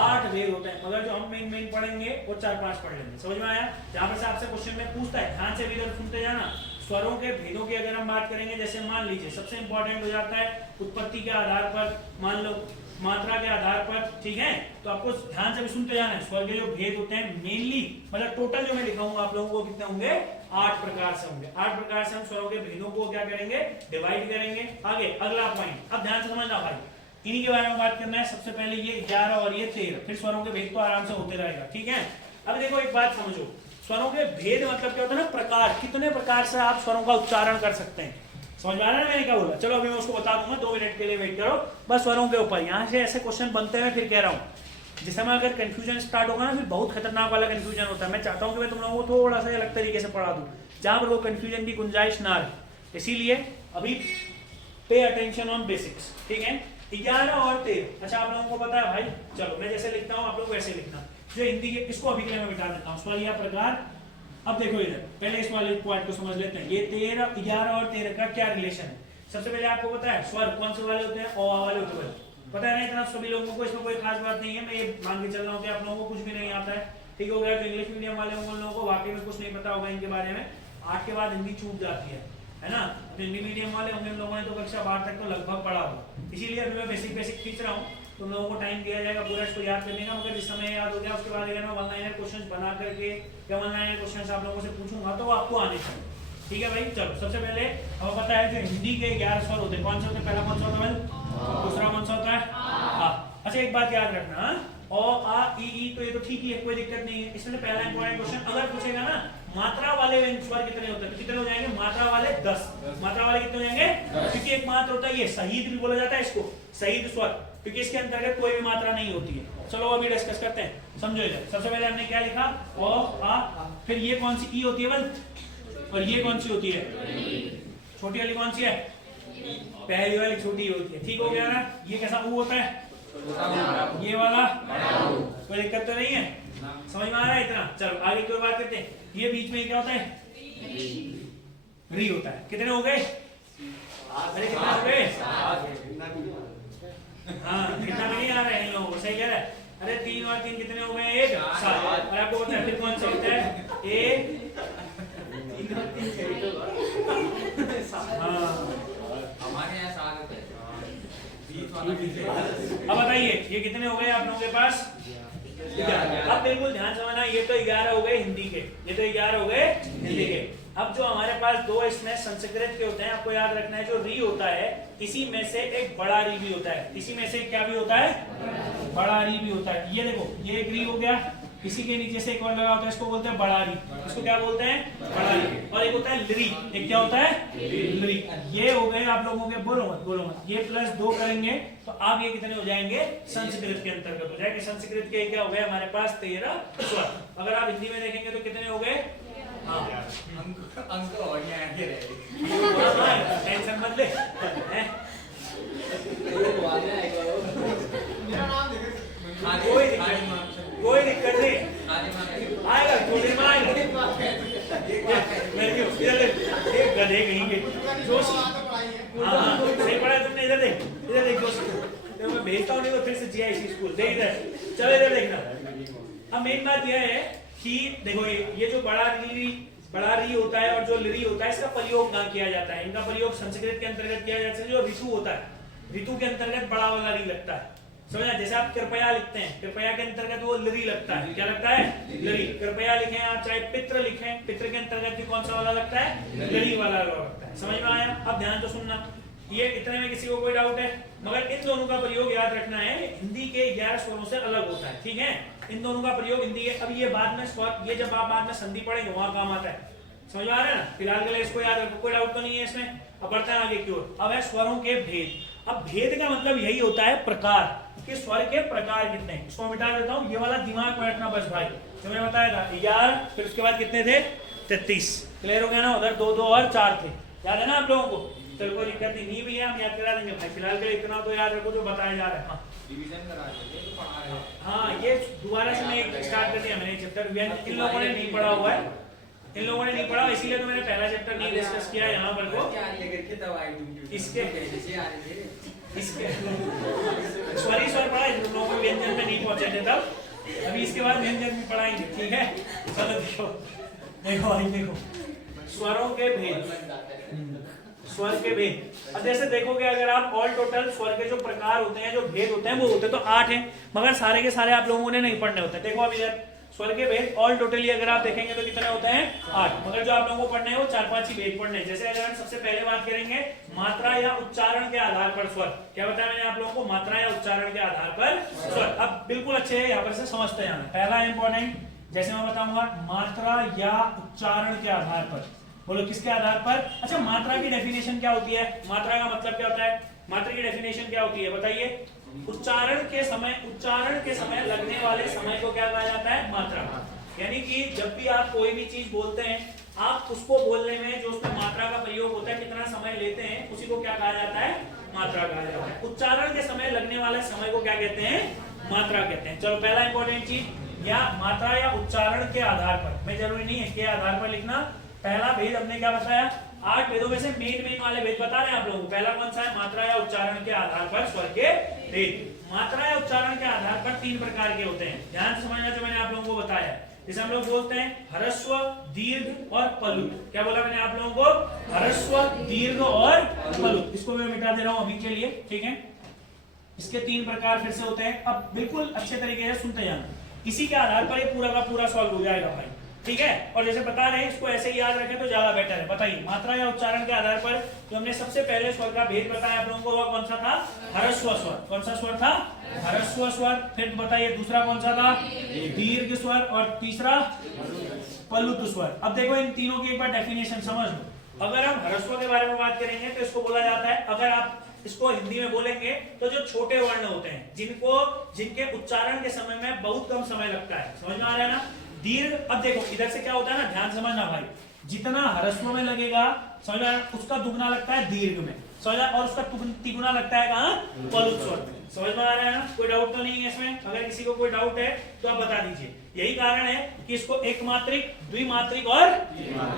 8 भेद होते हैं। मगर जो हम मेन पढ़ेंगे वो 4-5 पढ़ लेंगे। समझ में आया? जहां पर से आपसे क्वेश्चन में पूछता है, ध्यान से इधर सुनते जाना। स्वरों के भेदों की अगर हम बात करेंगे, जैसे मान लीजिए सबसे इंपॉर्टेंट हो जाता है उत्पत्ति के आधार पर, मान लो मात्रा के आधार पर, ठीक है। तो आपको ध्यान से भी सुनते जाना है। स्वर के जो भेद होते हैं मेनली, मतलब टोटल जो मैं लिखाऊंगा आप लोगों को कितने होंगे? 8 प्रकार से होंगे। 8 प्रकार से हम स्वरों के भेदों को क्या करेंगे? डिवाइड करेंगे। आगे अगला पॉइंट, अब ध्यान से समझना भाई, इन्हीं के बारे में बात करना है। सबसे पहले ये 11 और ये 13, फिर स्वरों के भेद तो आराम से होते रहेगा, ठीक है। अब देखो एक बात समझो, स्वरों के भेद मतलब क्या होता है ना? प्रकार, कितने प्रकार से आप स्वरों का उच्चारण कर सकते हैं। समझ में आ रहा है मैंने क्या बोला? चलो अभी मैं उसको बता दूंगा, 2 मिनट के लिए वेट करो बस। स्वरों के ऊपर यहाँ से ऐसे क्वेश्चन बनते हैं, फिर कह रहा हूँ जिस समय अगर कंफ्यूजन स्टार्ट होगा ना, फिर बहुत खतरनाक वाला कंफ्यूजन होता है। मैं चाहता हूँ कि मैं तुम लोगों को थोड़ा सा अलग तरीके से पढ़ा दूँ, जहाँ पर वो कंफ्यूजन की गुंजाइश ना रहे। इसीलिए अभी पे अटेंशन ऑन बेसिक्स, ठीक है। 11 और 13, अच्छा आप लोगों को पता है भाई? चलो मैं जैसे लिखता हूँ आप लोग वैसे लिखना। जो हिंदी के, इसको अभी के लिए मैं बिठा देता हूँ, स्वर या प्रकार। अब देखो इधर पहले इस वाले पॉइंट को समझ लेते हैं। ये 13, 11 और 13 का क्या रिलेशन है? सबसे पहले आपको पता है स्वर कौन से वाले होते हैं? ओ वाले होते हैं। पता है ना इतना सभी लोगों को? इसमें कोई खास बात नहीं है। मैं ये मान के चल रहा हूँ कि आप लोगों को कुछ भी नहीं आता है, ठीक हो गया। तो इंग्लिश मीडियम वाले होंगे, उन लोगों को वाकई में कुछ नहीं पता होगा इनके बारे में। 8 के बाद हिंदी छूट जाती है ना। तो हिंदी मीडियम वाले होंगे, उन लोगों ने तो कक्षा 12 तक तो लगभग पढ़ा होगा। इसीलिए अभी मैं बेसिक खींच रहा हूँ, तुम लोगों को टाइम दिया जाएगा पूरा इसको याद करने का। मगर जिस समय याद हो गया उसके बाद अगर मैं 1 लाइनर क्वेश्चन बना करके या 1 लाइनर क्वेश्चन आप लोगों से पूछूंगा तो वो आपको आने चाहिए, ठीक है भाई। चलो सबसे पहले हमें पता है कि हिंदी के 11 स्वर होते हैं। कौन से होते हैं? पहला कौन सा होता है? दूसरा कौन सा होता है? आ। अच्छा एक बात याद रखना, ओ आ ई ई तो ये तो ठीक ही है, कोई दिक्कत नहीं है। इसमें पहला इंपॉर्टेंट क्वेश्चन अगर पूछेगा ना मात्रा वाले स्वर कितने होते हैं? कितने हो जाएंगे? मात्रा वाले 10। मात्रा वाले कितने हो जाएंगे? क्योंकि एक मात्र होता है ये शहीद भी बोला जाता है इसको, शहीद स्वर, क्योंकि इसके अंतर्गत कोई भी मात्रा नहीं होती है। चलो अभी डिस्कस करते हैं, समझो इधर। सबसे पहले हमने क्या लिखा? ओ आ, फिर ये कौन सी ई होती है बल, और ये कौन सी होती है? छोटी वाली कौन सी है? पहली वाली छोटी होती है। ठीक हो गया ना? ये कैसा ऊ होता है? ये वाला कोई दिक्कत तो नहीं है? समझ में आ रहा है इतना? चलो आगे की ओर बात करते हैं। ये बीच में क्या होता है? री होता है। कितने हो गए? अरे कितने हो गए? हाँ, कितना नहीं आ रहा है इन लोगों को, सही कह रहा है। अरे 3 और 3 कितने हो गए? 1 7। और आपको पता है फिर कौन सा होता है? एक। हाँ, हमारे यहाँ 7 होते हैं। अब बताइए ये कितने हो गए आप लोगों के पास? 11। अब बिल्कुल ध्यान से समझना, ये तो 11 हो गए हिंदी के, ये तो 11 हो गए हिंदी के। अब जो हमारे पास 2 इसमें संस्कृत के होते हैं, आपको याद रखना है, जो री होता है इसी में से एक बड़ा री भी होता है। इसी में से क्या भी होता है? बड़ा री भी होता है। ये देखो, ये एक री हो गया, इसी के नीचे से एक और लगा होता है, इसको बोलते हैं बड़ा री। इसको क्या बोलते हैं? बड़ा री। और एक होता है लरी। एक क्या होता है? लरी। ये हो गए आप लोगों के, बोलो मत बोलो मत, ये +2 करेंगे तो आप ये कितने हो जाएंगे? संस्कृत के अंतर्गत हो जाएंगे। संस्कृत के क्या हो गए हमारे पास? 13 स्वर। अगर आप हिंदी में देखेंगे तो कितने हो गए? हाँ, अंक और यहाँ के रहे। टेंशन मत ले। कोई दिक्कत नहीं आएगा, थोड़ी में आएगा। गधे कहीं के जोश। हाँ सही पढ़ा है तुमने। इधर देख, इधर देख जोश। तो मैं भेजता हूँ नहीं तो फिर से GIC स्कूल दे इधर। चलो इधर देखना। अब मेन बात यह है कि देखो ये जो बड़ा री होता है और जो लरी होता है, इसका प्रयोग ना किया जाता है। इनका प्रयोग संस्कृत के अंतर्गत किया जाता है। जो ऋतु होता है, ऋतु के अंतर्गत बड़ा वाला री लगता है, समझा? जैसे आप कृपया लिखते हैं, कृपया के अंतर्गत वो लरी लगता है। क्या लगता है? लरी। कृपया लिखें आप, चाहे पित्र लिखें, पित्र के अंतर्गत भी कौन सा वाला लगता है? लरी वाला लगता है। समझ में आया? अब ध्यान तो सुनना, ये इतने में किसी को कोई डाउट है? मगर इन दोनों का प्रयोग याद रखना है, हिंदी के 11 स्वरों से अलग होता है। ठीक है, इन दोनों का प्रयोग हिंदी है। अब ये बाद में स्वर, ये जब आप बाद में संधि पढ़ेंगे वहां काम आता है। समझ में आ रहा है ना? फिलहाल के लिए इसको याद रखो, कोई डाउट तो नहीं है इसमें। अब बढ़ते हैं आगे की ओर। अब है स्वरों के भेद। अब भेद का मतलब यही होता है प्रकार, कि स्वर के प्रकार कितने हैं। इसको मिटा देता हूँ, ये वाला दिमाग में रखना बस भाई। जो मैंने बताया था 11, फिर उसके बाद कितने थे? 33। क्लियर हो गया ना? उधर 2 2 और 4 थे। याद है ना आप लोगों को? चलो कोई दिक्कत नहीं भी है, हम याद करा देंगे भाई। फिलहाल के लिए इतना तो याद रखो जो बताया जा रहा है। डिवीजन करा देंगे तो पढ़ा रहे हैं। हाँ, ये दोबारा से मैं स्टार्ट कर दिया मैंने चैप्टर। इन लोगों ने नहीं पढ़ा हुआ है, इन लोगों ने नहीं पढ़ा, इसीलिए तो मैंने पहला चैप्टर नहीं डिस्कस किया यहाँ पर को। इसके सॉरी स्वर पढ़ा, जिन लोगों को व्यंजन में नहीं पहुंचे थे तब। अभी इसके बाद व्यंजन भी पढ़ाएंगे, ठीक है? चलो देखो देखो भाई, देखो स्वरों के भेद। स्वर के भेद, अब जैसे देखोगे अगर आप ऑल टोटल स्वर के जो प्रकार होते हैं, जो भेद होते हैं, वो होते तो 8 हैं, मगर सारे के सारे आप लोगों ने नहीं पढ़ने होते। देखो अभी इधर स्वर के भेद ऑल टोटली अगर आप देखेंगे तो कितने होते हैं? 8। मगर जो आप लोगों को पढ़ने हैं वो 4-5 ही भेद पढ़ने हैं। जैसे अगर हम सबसे पहले बात करेंगे मात्रा या उच्चारण के आधार पर स्वर। क्या बताया मैंने आप लोगों को? मात्रा या उच्चारण के आधार पर स्वर। अब बिल्कुल अच्छे है, यहाँ पर से समझते हैं। पहला इंपॉर्टेंट, जैसे मैं बताऊंगा मात्रा या उच्चारण के आधार पर। बोलो किसके आधार पर? अच्छा, मात्रा की डेफिनेशन क्या होती है? मात्रा का मतलब क्या होता है? मात्रा की डेफिनेशन क्या होती है बताइए? उच्चारण के समय लगने वाले समय को क्या कहा जाता है? मात्रा। यानी कि जब भी आप कोई भी चीज बोलते हैं, आप उसको बोलने में जो उसमें मात्रा का प्रयोग होता है, कितना समय लेते हैं, उसी को क्या कहा जाता है? मात्रा कहा जाता है। उच्चारण के समय लगने वाले समय को क्या कहते हैं? मात्रा कहते हैं। चलो पहला इंपॉर्टेंट चीज, या मात्रा या उच्चारण के आधार पर। मैं जरूरी नहीं है के आधार पर लिखना। पहला भेद हमने क्या बताया? 8 भेदों में से मेन वाले भेद बता रहे हैं आप लोगों को। पहला कौन सा है? मात्रा या उच्चारण के आधार पर स्वर के भेद। मात्रा या उच्चारण के आधार पर 3 प्रकार के होते हैं। ध्यान से समझना जो मैंने आप लोगों को बताया। जैसे हम लोग बोलते हैं ह्रस्व, दीर्घ और पलुत। क्या बोला मैंने आप लोगों को? ह्रस्व, दीर्घ और पलुत। इसको मैं मिटा दे रहा हूं अभी के लिए, ठीक है? इसके 3 प्रकार फिर से होते हैं। अब बिल्कुल अच्छे तरीके से सुनते जाना, इसी के आधार पर ये पूरा का पूरा सॉल्व हो जाएगा भाई। ठीक है। और जैसे बता रहे हैं इसको ऐसे ही याद रखें तो ज्यादा बेटर है। बताइए मात्रा या उच्चारण के आधार पर जो हमने सबसे पहले स्वर का भेद बताया आप लोगों को वह कौन सा था? ह्रस्व स्वर। कौन सा स्वर था? ह्रस्व स्वर। फिर बताइए दूसरा कौन सा था? दीर्घ स्वर। और तीसरा प्लुत स्वर। अब देखो इन तीनों की एक बार डेफिनेशन समझ लो। अगर हम ह्रस्व के बारे में बात करेंगे तो इसको बोला जाता है, अगर आप इसको हिंदी में बोलेंगे तो जो छोटे वर्ण होते हैं जिनके उच्चारण के समय में बहुत कम समय लगता है। समझ में आ रहा है ना? दीर्घ। अब देखो इधर से क्या होता है ना, ध्यान समझना भाई, जितना ह्रस्व में लगेगा समझ में आ रहा है, उसका दुगना लगता है दीर्घ में, समझ में, और उसका तिगुना लगता है कहाँ? प्लुत स्वर में। समझ में आ रहा है ना? कोई डाउट तो नहीं है इसमें? अगर किसी को कोई डाउट है तो आप बता दीजिए। यही कारण है कि इसको एक मात्रिक, द्विमात्रिक और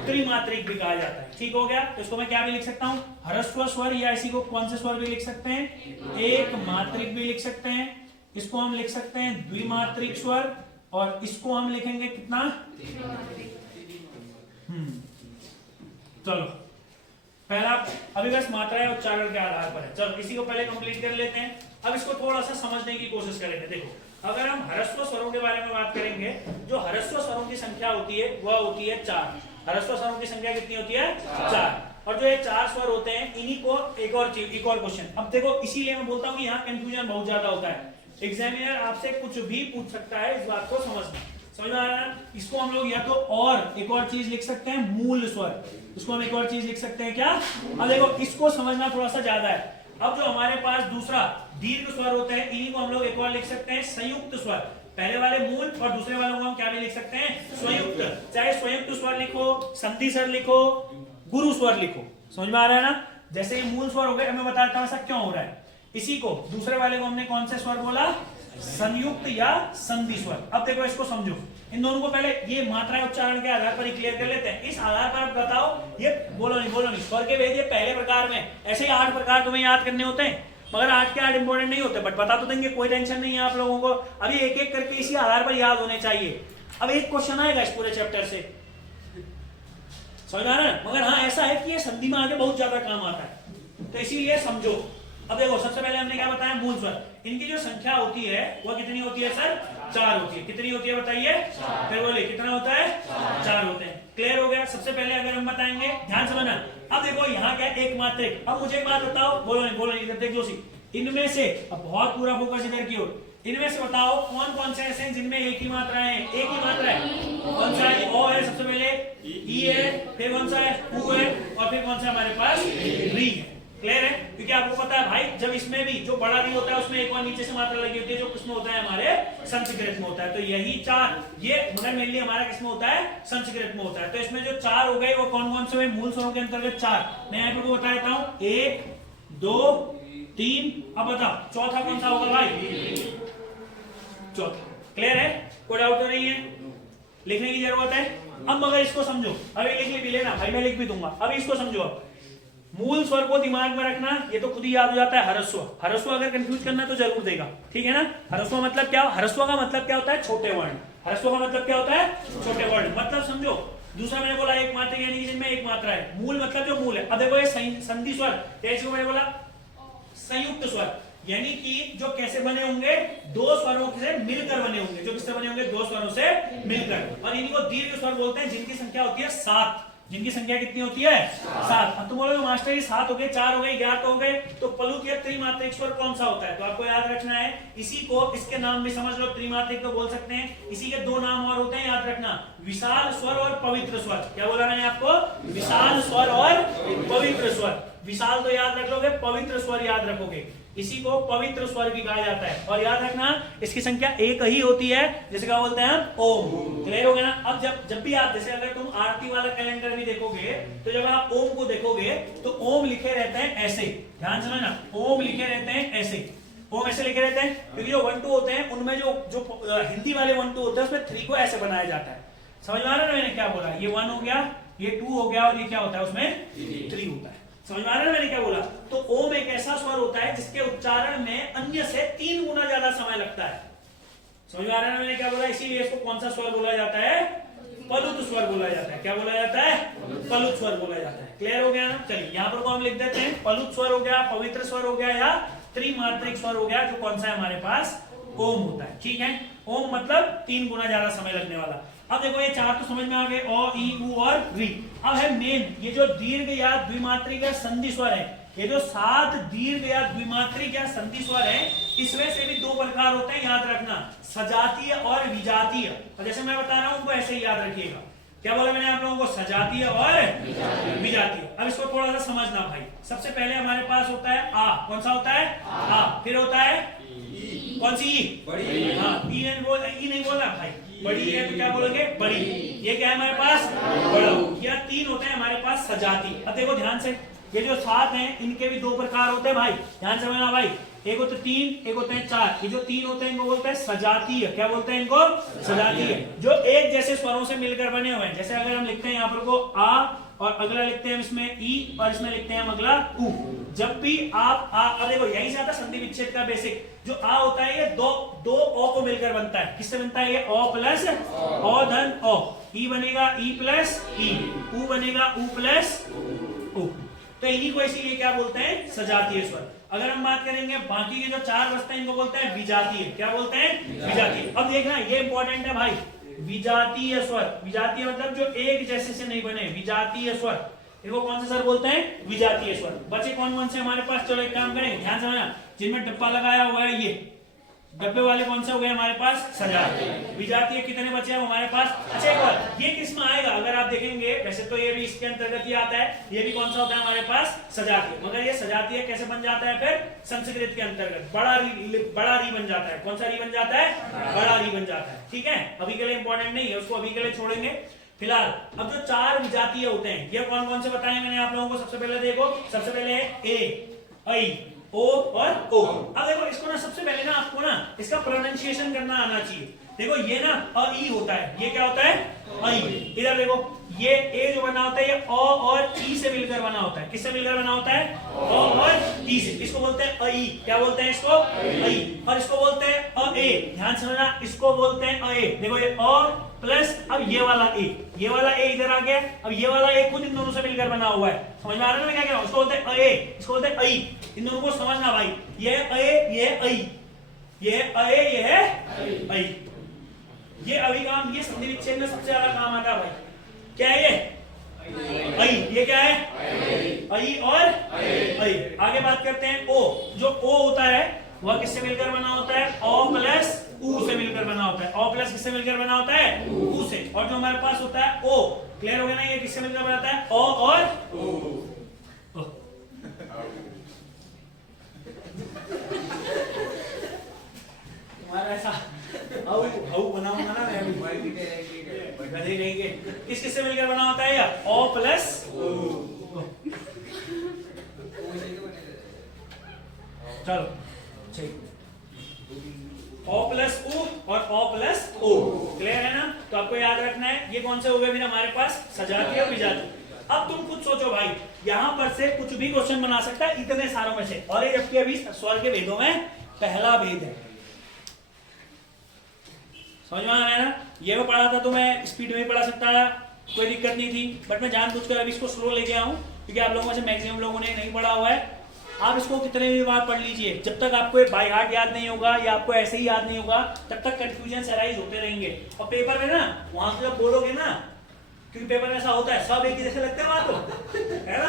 त्रिमात्रिक भी कहा जाता है। ठीक हो गया? तो इसको मैं क्या भी लिख सकता हूँ? ह्रस्व स्वर, या इसी को कौन से स्वर भी लिख सकते हैं? एक मात्रिक भी लिख सकते हैं। इसको हम लिख सकते हैं द्विमात्रिक स्वर, और इसको हम लिखेंगे कितना? चलो पहला अभी बस मात्रा या उच्चारण के आधार पर है। चलो इसी को पहले कंप्लीट कर लेते हैं। अब इसको थोड़ा सा समझने की कोशिश करेंगे। देखो अगर हम ह्रस्व स्वरों के बारे में बात करेंगे, जो ह्रस्व स्वरों की संख्या होती है वह होती है 4। ह्रस्व स्वरों की संख्या कितनी होती है? 4। और जो ये 4 स्वर होते हैं इन्हीं को एक और क्वेश्चन। अब देखो इसीलिए मैं बोलता हूँ कि यहाँ कंफ्यूजन बहुत ज्यादा होता है। एग्जामिनर आपसे कुछ भी पूछ सकता है, इस बात को समझना। समझ में आ रहा है? इसको हम लोग या तो और एक और चीज लिख सकते हैं, मूल स्वर। इसको हम एक और चीज लिख सकते हैं क्या? अब देखो इसको समझना थोड़ा सा ज्यादा है। अब जो हमारे पास दूसरा दीर्घ स्वर होता है इन्हीं को हम लोग एक और लिख सकते हैं संयुक्त स्वर। पहले वाले मूल और दूसरे वालों को हम क्या भी लिख सकते हैं? संयुक्त। चाहे संयुक्त स्वर लिखो, संधि स्वर लिखो, गुरु स्वर लिखो। समझ में आ रहा है ना? जैसे ये मूल स्वर हो गए, मैं बताता हूँ ऐसा क्यों हो रहा है। इसी को दूसरे वाले को हमने कौन से स्वर बोला? संयुक्त या संधि स्वर। अब देखो इसको समझो, इन दोनों को पहले ये मात्रा उच्चारण के आधार पर ही क्लियर कर लेते हैं। इस आधार पर आप बताओ, ये बोलो नहीं स्वर के भेद ये पहले प्रकार में, ऐसे ही 8 प्रकार तुम्हें याद करने होते हैं, मगर 8 के 8 इंपॉर्टेंट नहीं होते, बट बता तो देंगे, कोई टेंशन नहीं है आप लोगों को। अभी एक एक करके इसी आधार पर याद होने चाहिए। अब एक क्वेश्चन आएगा इस पूरे चैप्टर से, समझ आ रहा है? मगर हाँ ऐसा है कि ये संधि में आगे बहुत ज्यादा काम आता है, तो इसीलिए समझो। अब देखो सबसे पहले हमने क्या बताया? मूल स्वर। इनकी जो संख्या होती है वह कितनी होती है सर? 4 होती है। कितनी होती है बताइए? फिर बोलिए कितना होता है? 4 होते हैं। क्लियर हो गया? सबसे पहले अगर हम बताएंगे, ध्यान से बना। अब देखो यहाँ क्या एक मात्रिक। अब मुझे एक बात बताओ, बोलो नहीं इधर देख लो, इनमें से अब बहुत पूरा फोकस इधर की ओर, इनमें से बताओ कौन कौन से ऐसे हैं जिनमें एक ही मात्रा है? एक ही मात्रा है। कौन सा है? ओ है सबसे पहले, ई है, फिर कौन सा है? उ है, और फिर कौन सा हमारे पास? री है। क्लियर है? क्योंकि आपको पता है भाई, जब इसमें भी जो बड़ा री होता है उसमें एक और नीचे से मात्रा लगी होती है, जो किसमें होता है? हमारे संस्कृत में होता है। तो यही 4 ये मगर मेनली हमारा किसमें होता है? संस्कृत में होता है। तो इसमें जो 4 हो गए वो कौन कौन से हुए? मूल स्वरों के अंतर्गत 4। मैं यहाँ पर बता देता हूँ, 1 2 3। अब बताओ चौथा कौन सा होगा भाई? चौथा। क्लियर है? कोई डाउट तो नहीं है? लिखने की जरूरत है? अब मगर इसको समझो, अभी लिख भी लेना भाई, मैं लिख भी दूंगा। अभी इसको समझो। अब मूल स्वर को दिमाग में रखना, ये तो खुद ही याद हो जाता है। ह्रस्व, ह्रस्व अगर कंफ्यूज करना तो जरूर देगा, ठीक है ना? ह्रस्व मतलब क्या? ह्रस्व का मतलब क्या होता है? छोटे वर्ण। ह्रस्व का मतलब क्या होता है? छोटे वर्ण। मतलब समझो। दूसरा मैंने बोला एक मात्रा, यानी कि जिनमें एक मात्रा है। मूल मतलब जो मूल है। अब देखो ये संधि स्वर, जैसे मैंने बोला संयुक्त स्वर, यानी कि जो कैसे बने होंगे? 2 स्वरों से मिलकर बने होंगे। जो किससे बने होंगे? 2 स्वरों से मिलकर। और इन्हीं को दीर्घ स्वर बोलते हैं, जिनकी संख्या होती है 7। जिनकी संख्या कितनी होती है? 7। अब तुम बोलोगे मास्टर ये 7 हो गए, 4 हो गए, 11 हो गए, तो प्लुत या त्रिमात्रिक स्वर कौन सा होता है? तो आपको याद रखना है, इसी को इसके नाम भी समझ लो, त्रिमात्रिक तो बोल सकते हैं। इसी के 2 नाम और होते हैं, याद रखना, विशाल स्वर और पवित्र स्वर। क्या बोला मैंने आपको? विशाल स्वर और पवित्र स्वर। विशाल तो याद रख लोगे, पवित्र स्वर याद रखोगे। इसी को पवित्र स्वर भी कहा जाता है। और याद रखना इसकी संख्या एक ही होती है, जैसे क्या बोलते हैं? ओम। क्लियर हो गया ना? अब जब भी आप, जैसे अगर तुम आरती वाला कैलेंडर भी देखोगे तो जब आप ओम को देखोगे तो ओम लिखे रहते हैं ऐसे। ध्यान से ना, ओम लिखे रहते हैं ऐसे। ओम ऐसे लिखे रहते हैं क्योंकि जो 1 2 होते हैं उनमें जो हिंदी वाले 1 2 होते हैं उसमें 3 को ऐसे बनाया जाता है। समझ में आ रहा है ना मैंने क्या बोला? ये 1 हो गया, ये 2 हो गया, और ये क्या होता है? उसमें 3 होता है। समझ में आ रहा है मैंने क्या बोला? तो ओम एक ऐसा स्वर होता है जिसके उच्चारण में अन्य से 3 गुना ज्यादा समय लगता है। समझ में आ रहा है मैंने क्या बोला? इसीलिए इसको कौन सा स्वर बोला जाता है? प्लुत स्वर बोला जाता है। क्या बोला जाता है? प्लुत स्वर बोला जाता है। क्लियर हो गया ना? चलिए यहाँ पर हम लिख देते हैं, प्लुत स्वर हो गया, पवित्र स्वर हो गया, या त्रिमात्रिक स्वर हो गया, जो कौन सा है हमारे पास? ओम होता है। ठीक है? ओम मतलब 3 गुना ज्यादा समय लगने वाला। अब देखो ये चार तो समझ में आ गए, ओ ई उ और री। अब है मेन, ये जो दीर्घ या द्विमात्रिक या संधि स्वर है, ये जो 7 दीर्घ या द्विमात्रिक या संधि स्वर है, इसमें से भी 2 प्रकार होते हैं, याद रखना, सजातीय और विजातीय। और जैसे मैं बता रहा हूं उनको ऐसे ही याद रखिएगा। क्या बोला मैंने आप लोगों को? सजातीय और विजातीय। अब इसको थोड़ा सा समझना भाई। सबसे पहले हमारे पास होता है आ, कौन सा होता है? आ। फिर होता है कौन सी? बड़ी। हाँ, ई नहीं बोलना भाई, बड़ी है तो क्या बोलोगे? बड़ी। ये क्या है हमारे पास? बड़ा। या 3 होते हैं हमारे पास सजाती। अब देखो ध्यान से, ये जो 7 हैं इनके भी 2 प्रकार होते हैं भाई, ध्यान से समझना भाई। एक होते 3, एक होते हैं 4। ये जो 3 होते हैं इनको बोलते हैं सजातीय। क्या बोलते हैं इनको? सजातीय। जो एक जैसे स्वरों से मिलकर बने हुए हैं। जैसे अगर हम लिखते हैं यहाँ पर को आ, और अगला लिखते हैं हम इसमें ई, और इसमें लिखते हैं हम अगला उ। जब भी आप आ, अब देखो यहीं से आता संधि विच्छेद का बेसिक। जो आ होता है ये दो ओ को मिलकर बनता है। किससे बनता है? ये ओ प्लस ओ धन ओ। ई बनेगा ई प्लस ई, उ बनेगा उ प्लस उ। तो इन्हीं को इसीलिए क्या बोलते हैं? सजातीय स्वर। अगर हम बात करेंगे बाकी के जो 4 बचते हैं इनको बोलते हैं विजातीय। क्या बोलते हैं? विजातीय। अब देखना ये इंपॉर्टेंट है भाई, विजातीय स्वर। विजातीय मतलब जो एक जैसे से नहीं बने, विजातीय स्वर। इनको कौन से सर बोलते हैं? विजातीय स्वर। बचे कौन कौन से हमारे पास? चलो एक काम करें, ध्यान से समझना। जिनमें डब्बा लगाया हुआ है, ये डब्बे वाले कौन से हो गए हमारे पास? सजातीय। विजातीय कितने बचे हैं हमारे पास? अच्छा एक बार, ये किस में आएगा? अगर आप देखेंगे वैसे तो ये भी इसके अंतर्गत ही आता है। ये भी कौन सा होता है हमारे पास? सजातीय। मगर ये सजातीय कैसे बन जाता है फिर? संस्कृत के अंतर्गत बड़ा री बन जाता है। कौन सा री बन जाता है? बड़ा री बन जाता है। ठीक है, अभी के लिए इंपॉर्टेंट नहीं है, उसको अभी के लिए छोड़ेंगे फिलहाल। अब जो 4 विजातीय होते हैं ये कौन कौन से बताए मैंने आप लोगों को? सबसे पहले देखो, सबसे पहले है ए, ऐ, ओ और ओ। अब देखो इसको ना सबसे पहले ना आपको ना इसका प्रोनाउंसिएशन करना आना चाहिए। देखो ये ना अ ई होता है, ये क्या होता है? ऐ। इधर देखो ये ए जो बना होता है ये ओ और ई से मिलकर बना होता है। किससे मिलकर बना होता है? ओ और ई से। इसको बोलते हैं ऐ। क्या बोलते हैं इसको? ऐ। और इसको बोलते हैं अ ए। ध्यान से समझना, इसको बोलते हैं अ ए। देखो ये अ प्लस अब ये वाला ए, ये वाला ए इधर आ गया। अब ये वाला ए खुद इन दोनों से मिलकर बना हुआ है। समझ में आ रहा है मैं क्या कह रहा हूं? इसको बोलते हैं ए, इसको बोलते हैं ऐ। इन दोनों को समझना भाई, ये ए, ये ऐ, ये ए, ये है ऐ। ये अभिगाम, ये संधि विच्छेद में सबसे ज्यादा काम आता है भाई। क्या है ये? ऐ। ये क्या है? ऐ और ऐ। आगे बात करते हैं ओ। जो ओ होता है वह किससे मिलकर बना होता है? ओ प्लस उ से मिलकर बना होता है। ओ प्लस किससे मिलकर बना होता है? उ से। और जो हमारे पास होता है ओ, क्लियर हो गया ना? ये किससे मिलकर बनाता है? ओ और ओ। तुम्हारा ऐसा हाउ बनाऊंगा ना मैं अभी, गधे कहेंगे। किस किससे मिलकर बना होता है? या ओ प्लस चलो ठीक, ओ प्लस उ और ओ प्लस ओ। क्लियर है ना? तो आपको याद रखना है ये कौन से हो गए फिर हमारे पास? सजातीय और विजातीय। अब तुम खुद सोचो भाई, यहां पर से कुछ भी क्वेश्चन बना सकता है इतने सारों में से। और ये जबकि अभी स्वर के भेदों में पहला भेद है। समझ में आ रहा है ना? ये मैं पढ़ा था तो मैं स्पीड में भी पढ़ा सकता था, कोई दिक्कत नहीं थी। बट मैं जानबूझकर अभी इसको स्लो लेके आऊं क्योंकि आप लोगों में से मैक्सिमम लोगों ने नहीं पढ़ा हुआ है। आप इसको कितने भी बार पढ़ लीजिए, जब तक आपको बाय हार्ट याद नहीं होगा या आपको ऐसे ही याद नहीं होगा तब तक कंफ्यूजन अराइज होते रहेंगे। और पेपर में ना वहां से जब बोलोगे ना, क्योंकि पेपर में ऐसा होता है सब एक ही जैसे लगते हैं वहां तो, है ना?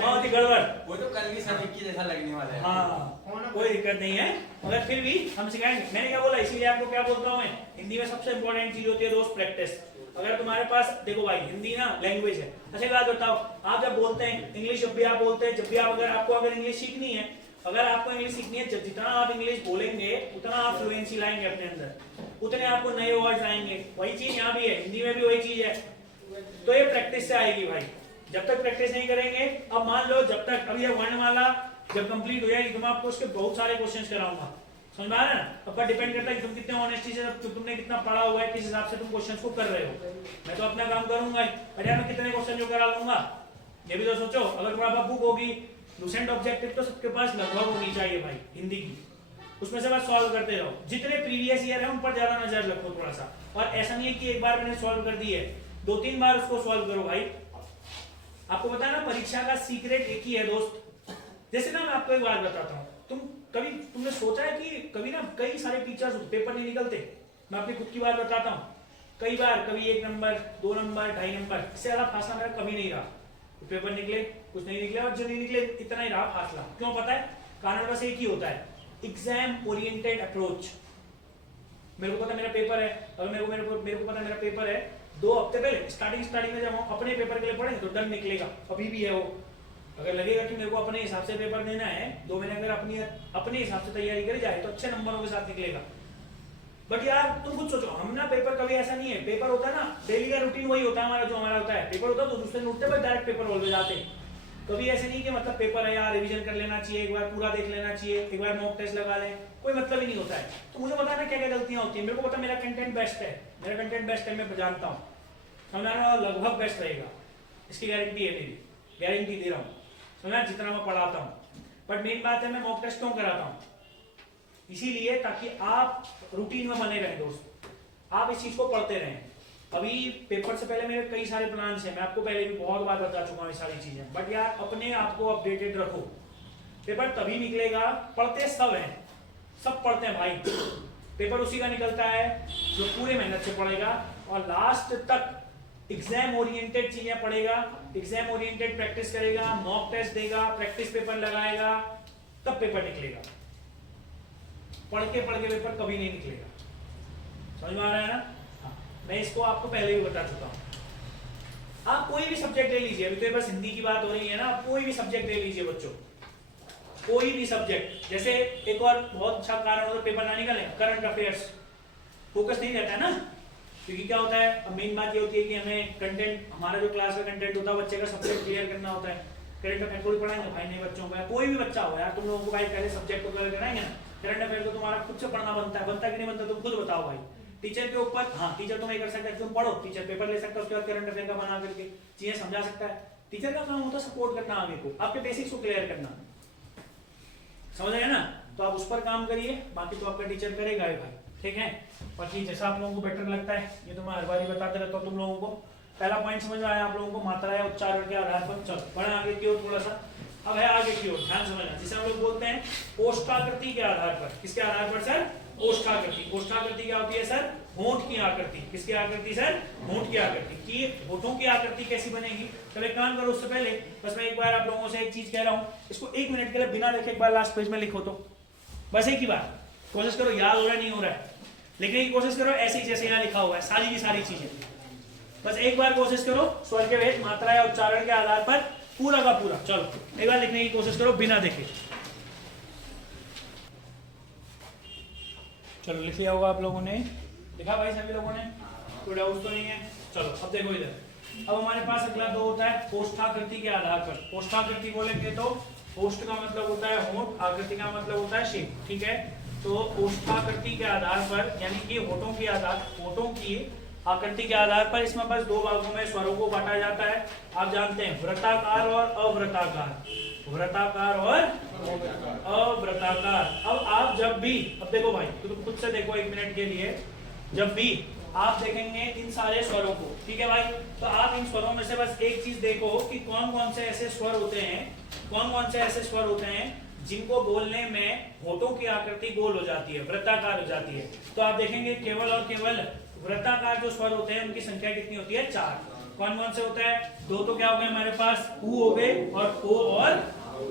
बहुत ही गड़बड़। वो तो कल भी सब एक ही जैसा लगने वाला है। हाँ, कोई दिक्कत नहीं है, मगर फिर भी हम सिखाएंगे। मैंने क्या बोला, इसीलिए आपको क्या बोलता हूँ मैं, हिंदी में सबसे इंपॉर्टेंट चीज होती है दोस्त प्रैक्टिस। अगर तुम्हारे पास देखो भाई हिंदी ना लैंग्वेज है। अच्छा बात बताओ, आप जब बोलते हैं इंग्लिश, जब भी आप बोलते हैं, जब भी आप अगर इंग्लिश सीखनी है, अगर आपको इंग्लिश सीखनी है, जितना आप इंग्लिश बोलेंगे उतना आप फ्लुएंसी लाएंगे अपने अंदर, उतने आपको नए वर्ड आएंगे। वही चीज यहाँ भी है, हिंदी में भी वही चीज है। तो ये प्रैक्टिस से आएगी भाई, जब तक प्रैक्टिस नहीं करेंगे। अब मान लो जब तक अभी ये वर्णमाला जब कंप्लीट हो जाएगी तो मैं आपको उसके बहुत सारे क्वेश्चंस कराऊंगा। समझ में आ रहा है ना? अब डिपेंड करता है कि तुम कितने ऑनेस्टी से, तुमने कितना पढ़ा हुआ है, किस हिसाब से तुम क्वेश्चंस को कर रहे हो। मैं तो अपना काम करूंगा ही, अरे मैं कितने क्वेश्चन जो करा लूंगा ये भी तो सोचो। अगर तुम्हारे पास बुक होगी, लूसेंट ऑब्जेक्टिव तो सबके पास लगभग होनी चाहिए भाई हिंदी की, उसमें से बस सॉल्व करते रहो। जितने प्रीवियस ईयर है उन पर ज्यादा नजर रखो थोड़ा सा। और ऐसा नहीं है कि एक बार मैंने सॉल्व कर दी है, 2-3 बार उसको सॉल्व करो भाई। आपको पता है ना परीक्षा का सीक्रेट एक ही है दोस्त। जैसे ना मैं आपको एक बात बताता हूँ, तुमने सोचा है कि कभी ना कई सारे टीचर्स पेपर नहीं निकलते। मैं अपनी खुद की बात बताता हूँ, कई बार कभी 1 नंबर 2 नंबर 2.5 नंबर, इससे ज्यादा फासला मेरा कभी नहीं रहा। पेपर निकले कुछ नहीं निकले, और जो नहीं निकले इतना ही रहा फासला। क्यों पता है? कारण बस एक ही होता है, एग्जाम ओरिएंटेड अप्रोच। मेरे को पता मेरा पेपर है, अगर मेरे को पता मेरा पेपर है 2 हफ्ते पहले, स्टार्टिंग में जब हम अपने पेपर के लिए पढ़ेंगे तो डन निकलेगा, अभी भी है वो। अगर लगेगा कि मेरे को अपने हिसाब से पेपर देना है, 2 महीने अगर अपने हिसाब से तैयारी करी जाए तो अच्छे नंबरों के साथ निकलेगा। बट यार तुम खुद सोचो, हम ना पेपर कभी ऐसा नहीं है, पेपर होता है ना डेली का रूटीन वही होता है हमारा, जो हमारा होता है पेपर होता है तो दूसरे दिन उठते बस डायरेक्ट पेपर हॉल में जाते। कभी ऐसे नहीं कि मतलब पेपर है यार रिवीजन कर लेना चाहिए, एक बार पूरा देख लेना चाहिए, एक बार मॉक टेस्ट लगा लें, कोई मतलब ही नहीं होता है। तो मुझे पता है ना क्या क्या गलतियां होती है। मेरे को पता मेरा कंटेंट बेस्ट है, मैं जानता हूँ, समझाना लगभग बेस्ट रहेगा, इसकी गारंटी है मेरी, गारंटी दे रहा हूँ, समझा, जितना मैं पढ़ाता हूँ। बट मेन बात है मैं मॉक टेस्ट क्यों कराता हूँ? इसीलिए ताकि आप रूटीन में बने रहें दोस्त, आप इस चीज को पढ़ते रहें। अभी पेपर से पहले मेरे कई सारे प्लान्स हैं, मैं आपको पहले भी बहुत बार बता चुका हूँ ये सारी चीजें। बट यार अपने आप को अपडेटेड रखो, पेपर तभी निकलेगा, पढ़ते सब हैं, सब पढ़ते हैं भाई। पेपर उसी का निकलता है जो पूरे मेहनत से पढ़ेगा और लास्ट तक एग्जाम ओरिएंटेड चीजें पढ़ेगा, एग्जाम ओरिएंटेड प्रैक्टिस करेगा, मॉक टेस्ट देगा, प्रैक्टिस पेपर लगाएगा, तब पेपर निकलेगा। पढ़ के पेपर कभी नहीं निकलेगा। समझ में आ रहा है ना? हाँ, मैं इसको आपको पहले भी बता चुका हूं। आप कोई भी सब्जेक्ट ले लीजिए, अभी तो बस हिंदी की बात हो रही है ना, आप कोई भी सब्जेक्ट ले लीजिए बच्चों, कोई भी सब्जेक्ट। जैसे एक और बहुत अच्छा कारण हो पेपर ना निकले, करंट अफेयर्स, फोकस नहीं रहता है ना, क्योंकि क्या होता है, अब मेन बात ये होती है कि हमें कंटेंट, हमारा जो क्लास का कंटेंट होता है बच्चे का सब्जेक्ट क्लियर करना होता है। करंट अफेयर थोड़ी पढ़ाएंगे भाई नहीं बच्चों का, कोई भी बच्चा हो यार, तुम लोगों को भाई पहले सब्जेक्ट को क्लियर कराएंगे ना। करंट अफेयर तो तुम्हारा खुद से पढ़ना बनता है कि नहीं बनता, तुम खुद बताओ भाई। टीचर के ऊपर, हाँ टीचर तुम्हें कर सकता है, तुम पढ़ो, टीचर पेपर ले सकता है, उसके बाद करंट अफेयर का बना करके चीजें समझा सकता है। टीचर का काम होता है सपोर्ट करना आगे को, आपके बेसिक्स को क्लियर करना, समझ आया ना? तो आप उस पर काम करिए, बाकी तो आपका टीचर करेगा ही भाई, ठीक है। बाकी जैसा आप लोगों को बेटर लगता है, ये तो मैं हर बार ही बताते रहता हूँ तुम लोगों को। पहला पॉइंट समझ में आया आप लोगों को, मात्रा या उच्चारण के आधार पर। चलो बढ़े आगे की ओर थोड़ा सा, अब है आगे की ओर, ध्यान समझना, जिसे हम लोग बोलते हैं ओष्ठाकृति के आधार पर। किसके आधार पर सर? ओष्ठाकृति। ओष्ठाकृति क्या होती है सर? होंठ की आकृति। किसकी आकृति सर? होंठ की आकृति। कि होठों की आकृति कैसी बनेगी? तो एक काम करो, उससे पहले बस मैं एक बार आप लोगों से एक चीज कह रहा हूँ, इसको 1 मिनट के लिए बिना देखे एक बार लास्ट पेज में लिखो, तो बस एक ही बार कोशिश करो, याद हो रहा है नहीं हो रहा है, लिखने की कोशिश करो ऐसे ही जैसे यहाँ लिखा हुआ है, सारी की सारी चीजें। बस एक बार कोशिश करो, स्वर के भेद, मात्रा या उच्चारण के आधार पर पूरा का पूरा। चलो एक बार लिखने की कोशिश करो बिना देखे। चलो लिख लिया होगा आप लोगों ने, लिखा भाई सभी लोगों ने, कोई डाउट तो नहीं है? चलो अब देखो इधर, अब हमारे पास अगला 2 होता है ओष्ठाकृति के आधार पर। ओष्ठाकृति बोलेंगे तो ओष्ठ का मतलब होता है होंठ, आकृति का मतलब होता है शेप, ठीक है। तो ओष्ठाकृति के आधार पर यानी कि होठों की आकृति के आधार पर इसमें बस 2 भागों में स्वरों को बांटा जाता है। आप जानते हैं वृत्ताकार और अवृत्ताकार, वृत्ताकार और अवृत्ताकार। अब आप जब भी, अब देखो भाई तो तुम खुद से देखो 1 मिनट के लिए, जब भी आप देखेंगे इन सारे स्वरों को, ठीक है भाई, तो आप इन स्वरों में से बस एक चीज देखो कि कौन कौन से ऐसे स्वर होते हैं जिनको बोलने में होठों की आकृति गोल हो जाती है, वृत्ताकार हो जाती है। तो आप देखेंगे केवल और केवल वृत्ताकार जो स्वर होते हैं उनकी संख्या कितनी होती है? 4। कौन कौन से होता है? 2 तो क्या हो गए हमारे पास, उ हो गए, और ओ और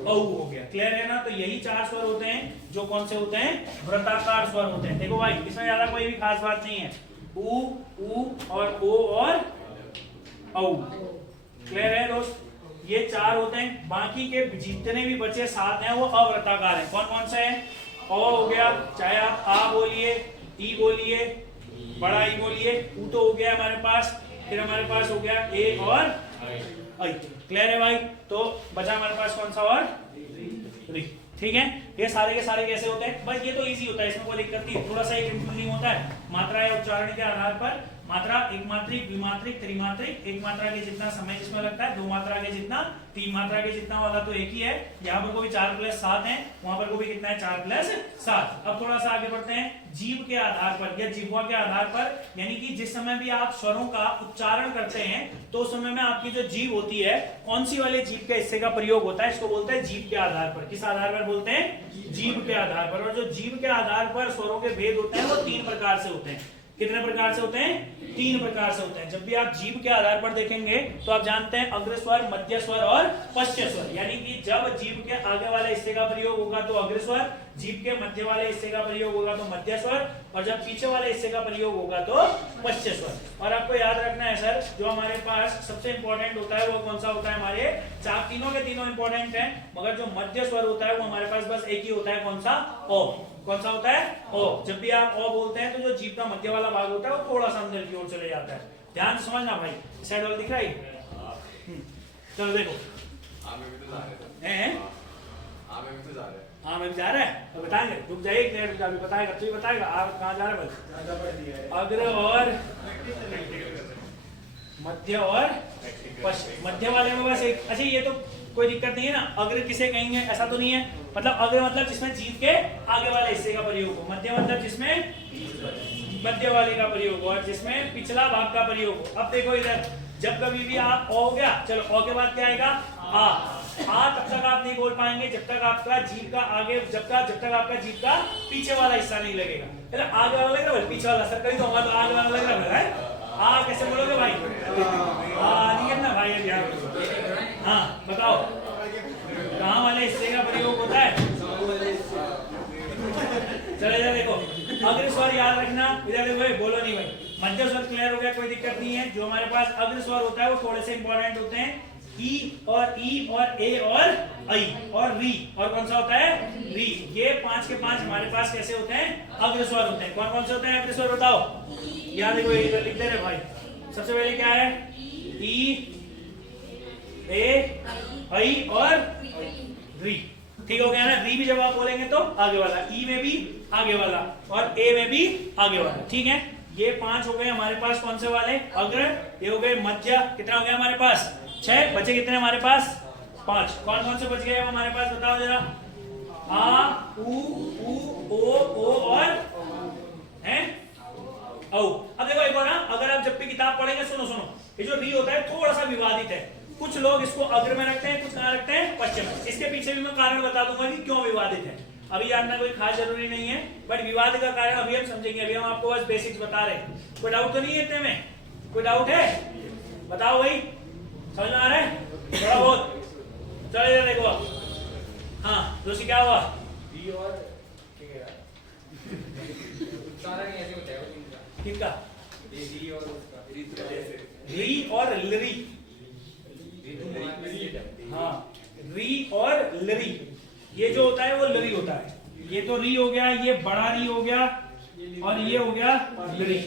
औ हो गया। क्लियर है ना? तो यही 4 स्वर होते हैं जो कौन से होते हैं? वृत्ताकार स्वर होते हैं। देखो भाई इसमें ज्यादा कोई भी खास बात नहीं है, उ और ओ और औ। क्लियर है दोस्त? ये 4 होते हैं, बाकी के जितने भी बचे 7 हैं वो अवृत्ताकार हैं। कौन कौन से हैं? ओ हो गया, चाहे आप आ बोलिए, ई बोलिए, बड़ा ई बोलिए, ऊ तो हो गया हमारे पास, फिर हमारे पास हो गया ए और आई। क्लियर है भाई? तो बचा हमारे पास कौन सा? और री। ठीक है, ये सारे के सारे कैसे होते हैं? बस ये तो इजी होता है, इसमें कोई दिक्कत नहीं। थोड़ा सा एक कंफ्यूजिंग होता है मात्रा या उच्चारण के आधार पर। मात्रा एक मात्रिक, द्विमात्रिक, त्रिमात्रिक। एक मात्रा के जितना समय जिसमें लगता है, 2 मात्रा के जितना, 3 मात्रा के जितना वाला तो एक ही है। यहाँ पर को भी 4 + 7 है, वहां पर को भी कितना है? 4 + 7। अब थोड़ा सा आगे बढ़ते हैं, जीभ के आधार पर या जिह्वा के आधार पर, यानी कि जिस समय भी आप स्वरों का उच्चारण करते हैं तो उस समय में आपकी जो जीभ होती है, कौन सी वाले जीभ के हिस्से का प्रयोग होता है, इसको बोलते हैं जीभ के आधार पर। किस आधार पर बोलते हैं? जीभ के आधार पर। और जो जीभ के आधार पर स्वरों के भेद होते हैं वो 3 प्रकार से होते हैं। कितने प्रकार से होते हैं? 3 प्रकार से होते हैं। जब भी आप जीभ के आधार पर देखेंगे तो आप जानते हैं अग्र स्वर, मध्य स्वर और पश्च स्वर। यानी कि जब जीभ के आगे वाले हिस्से का प्रयोग होगा तो अग्र स्वर, जीभ के मध्य वाले हिस्से का प्रयोग होगा तो मध्य स्वर, और जब पीछे वाले हिस्से का प्रयोग होगा तो पश्च स्वर। और आपको याद रखना है सर, जो हमारे पास सबसे इंपॉर्टेंट होता है वो कौन सा होता है? हमारे चार तीनों के तीनों इंपॉर्टेंट हैं, मगर जो मध्य स्वर होता है वो हमारे पास बस एक ही होता है। कौन सा? ओ। कौन सा होता है? ओ। जब भी आप ओ बोलते हैं तो जो जीभ का मध्य वाला भाग होता है वो थोड़ा सा अंदर की ओर चले जाता है। ध्यान से समझना भाई, साइड वाला दिख रहा है? चलो देखो, हाँ मैं भी जा रहा है तो बताएंगे, रुक जाइए एक मिनट, अभी बताएगा, तू ही बताएगा। आप कहाँ जा रहे हैं? अग्र और मध्य और पश्चिम। मध्य वाले में बस एक, अच्छा ये तो कोई दिक्कत नहीं है ना। अग्र किसे कहेंगे? ऐसा तो नहीं है, मतलब अग्र मतलब जिसमें जीभ के आगे वाले हिस्से का प्रयोग हो, मध्य मतलब जिसमें मध्य वाले का प्रयोग हो, और जिसमें पिछला भाग का प्रयोग हो। अब देखो इधर, जब कभी भी आप ओ हो गया, चलो ओ के बाद क्या आएगा? आ। तब तक आप नहीं बोल पाएंगे जब तक आपका जीभ का आगे, जब तक आपका जीभ का पीछे वाला हिस्सा नहीं लगेगा। आगे वाला लग रहा है, पीछे वाला सर कहीं तो होगा तो आगे वाला लग रहा है। कैसे बोलोगे भाई? नहीं है ना भाई, अभी हाँ बताओ कहाँ वाले हिस्से का प्रयोग होता है? चलो इधर देखो, अग्र स्वर याद रखना। इधर देखो, बोलो नहीं भाई। मध्य स्वर क्लियर हो गया, कोई दिक्कत नहीं है। जो हमारे पास अग्र स्वर होता है वो थोड़े से इंपॉर्टेंट होते हैं, ई और ए और आई और री, और कौन सा होता है? री। ये 5 के 5 हमारे पास कैसे होते हैं? अग्र स्वर होते हैं। कौन कौन से होते हैं अग्र स्वर? बताओ। याद देखो, इधर लिख दे रहे भाई। सबसे पहले क्या है? ई, ए, आई और री। ठीक हो गया ना? री भी जब आप बोलेंगे तो आगे वाला, ई में भी आगे वाला और ए में भी आगे वाला। ठीक है, ये 5 हो गए हमारे पास। कौन से वाले? अग्र। ये हो गए मध्य। कितना हो गया हमारे पास? 6। बचे कितने हमारे पास? 5। कौन कौन से बच गए हमारे पास? बताओ जरा। आ, उ, ओ और हैं औ। अब देखो एक बार, अगर आप जब भी किताब पढ़ेंगे, सुनो, ये जो री होता है थोड़ा सा विवादित है। कुछ लोग इसको अग्र में रखते हैं, कुछ कहाँ रखते हैं? पश्चिम में। इसके पीछे भी मैं कारण बता दूंगा कि क्यों विवादित है। अभी जानना कोई खास जरूरी नहीं है, बट विवाद का कारण अभी हम समझेंगे। अभी हम आपको बस बेसिक्स बता रहे हैं। कोई डाउट तो नहीं है इतने में? कोई डाउट है? बताओ भाई, समझ में आ रहा है थोड़ा बहुत? चलो इधर देखो। हाँ दोषी, क्या हुआ? किसका? री और लरी। हाँ, री और लरी। ये जो होता है वो लरी होता है। ये तो री हो गया, ये बड़ा री हो गया, और ये हो गया लरी।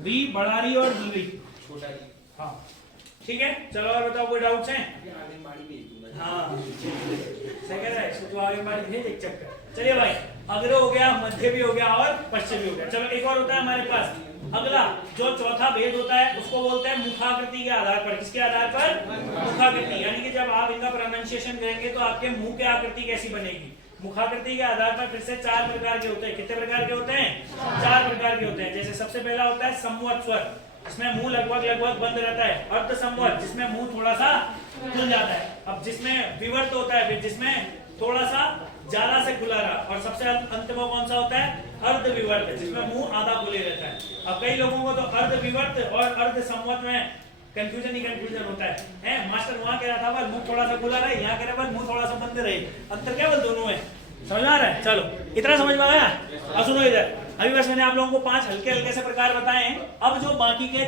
री, बड़ा री और लरी, छोटा री। हाँ ठीक है, चलो और बताओ, कोई डाउट्स हैं? हाँ सेकंड है, इसको तो आगे बारी भेज एक चक्कर। चलिए भाई, अग्र हो गया, मध्य भी हो गया और पश्चिम भी हो गया। चलो एक और होता है हमारे पास अगला, जो चौथा भेद होता है उसको बोलते हैं मुखाकृति के आधार पर। किसके आधार पर? मुखाकृति। यानी कि जब आप इनका प्रोनाउंसिएशन करेंगे तो आपके मुंह की आकृति कैसी बनेगी। मुखाकृति के आधार पर फिर से 4 प्रकार के होते हैं। कितने प्रकार के होते हैं? 4 प्रकार के होते हैं। जैसे सबसे पहला होता है संवत स्वर, जिसमें मुंह लगभग बंद रहता है। अर्ध संवत, जिसमें मुंह थोड़ा सा खुल जाता है। अब जिसमें विवर्त होता है, फिर जिसमें थोड़ा सा ज्यादा से खुला रहा। और सबसे अंत में कौन सा होता है? अर्ध विवर्त, जिसमें मुंह आधा खुले रहता है। अब कई लोगों को तो अर्ध विवर्त और अर्ध संवत में कंफ्यूजन ही कंफ्यूजन होता है। मास्टर वहां कह रहा था बस मुंह थोड़ा सा खुला रहे, यहाँ कह रहा बस मुंह थोड़ा सा बंद रहे। अंतर केवल दोनों में। समझ आ रहा है? चलो इतना समझ में आया? अब सुनो इधर, अभी बस मैंने आप लोगों को 5 हल्के हल्के से प्रकार बताए हैं। अब जो बाकी के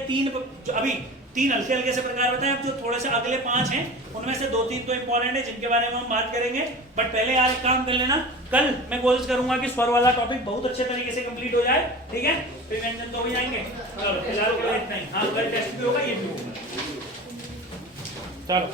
3 हल्के हल्के से प्रकार बताएं। अब जो थोड़े से अगले 5 हैं उनमें से 2-3 तो इंपॉर्टेंट है, जिनके बारे में हम बात करेंगे। बट पहले यार एक काम कर लेना, कल मैं कोशिश करूंगा कि स्वर वाला टॉपिक बहुत अच्छे तरीके से कंप्लीट हो जाए। ठीक है, फिर व्यंजन तो भी जाएंगे। चलो फिलहाल इतना ही। हाँ कल टेस्ट भी होगा, ये भी होगा। चलो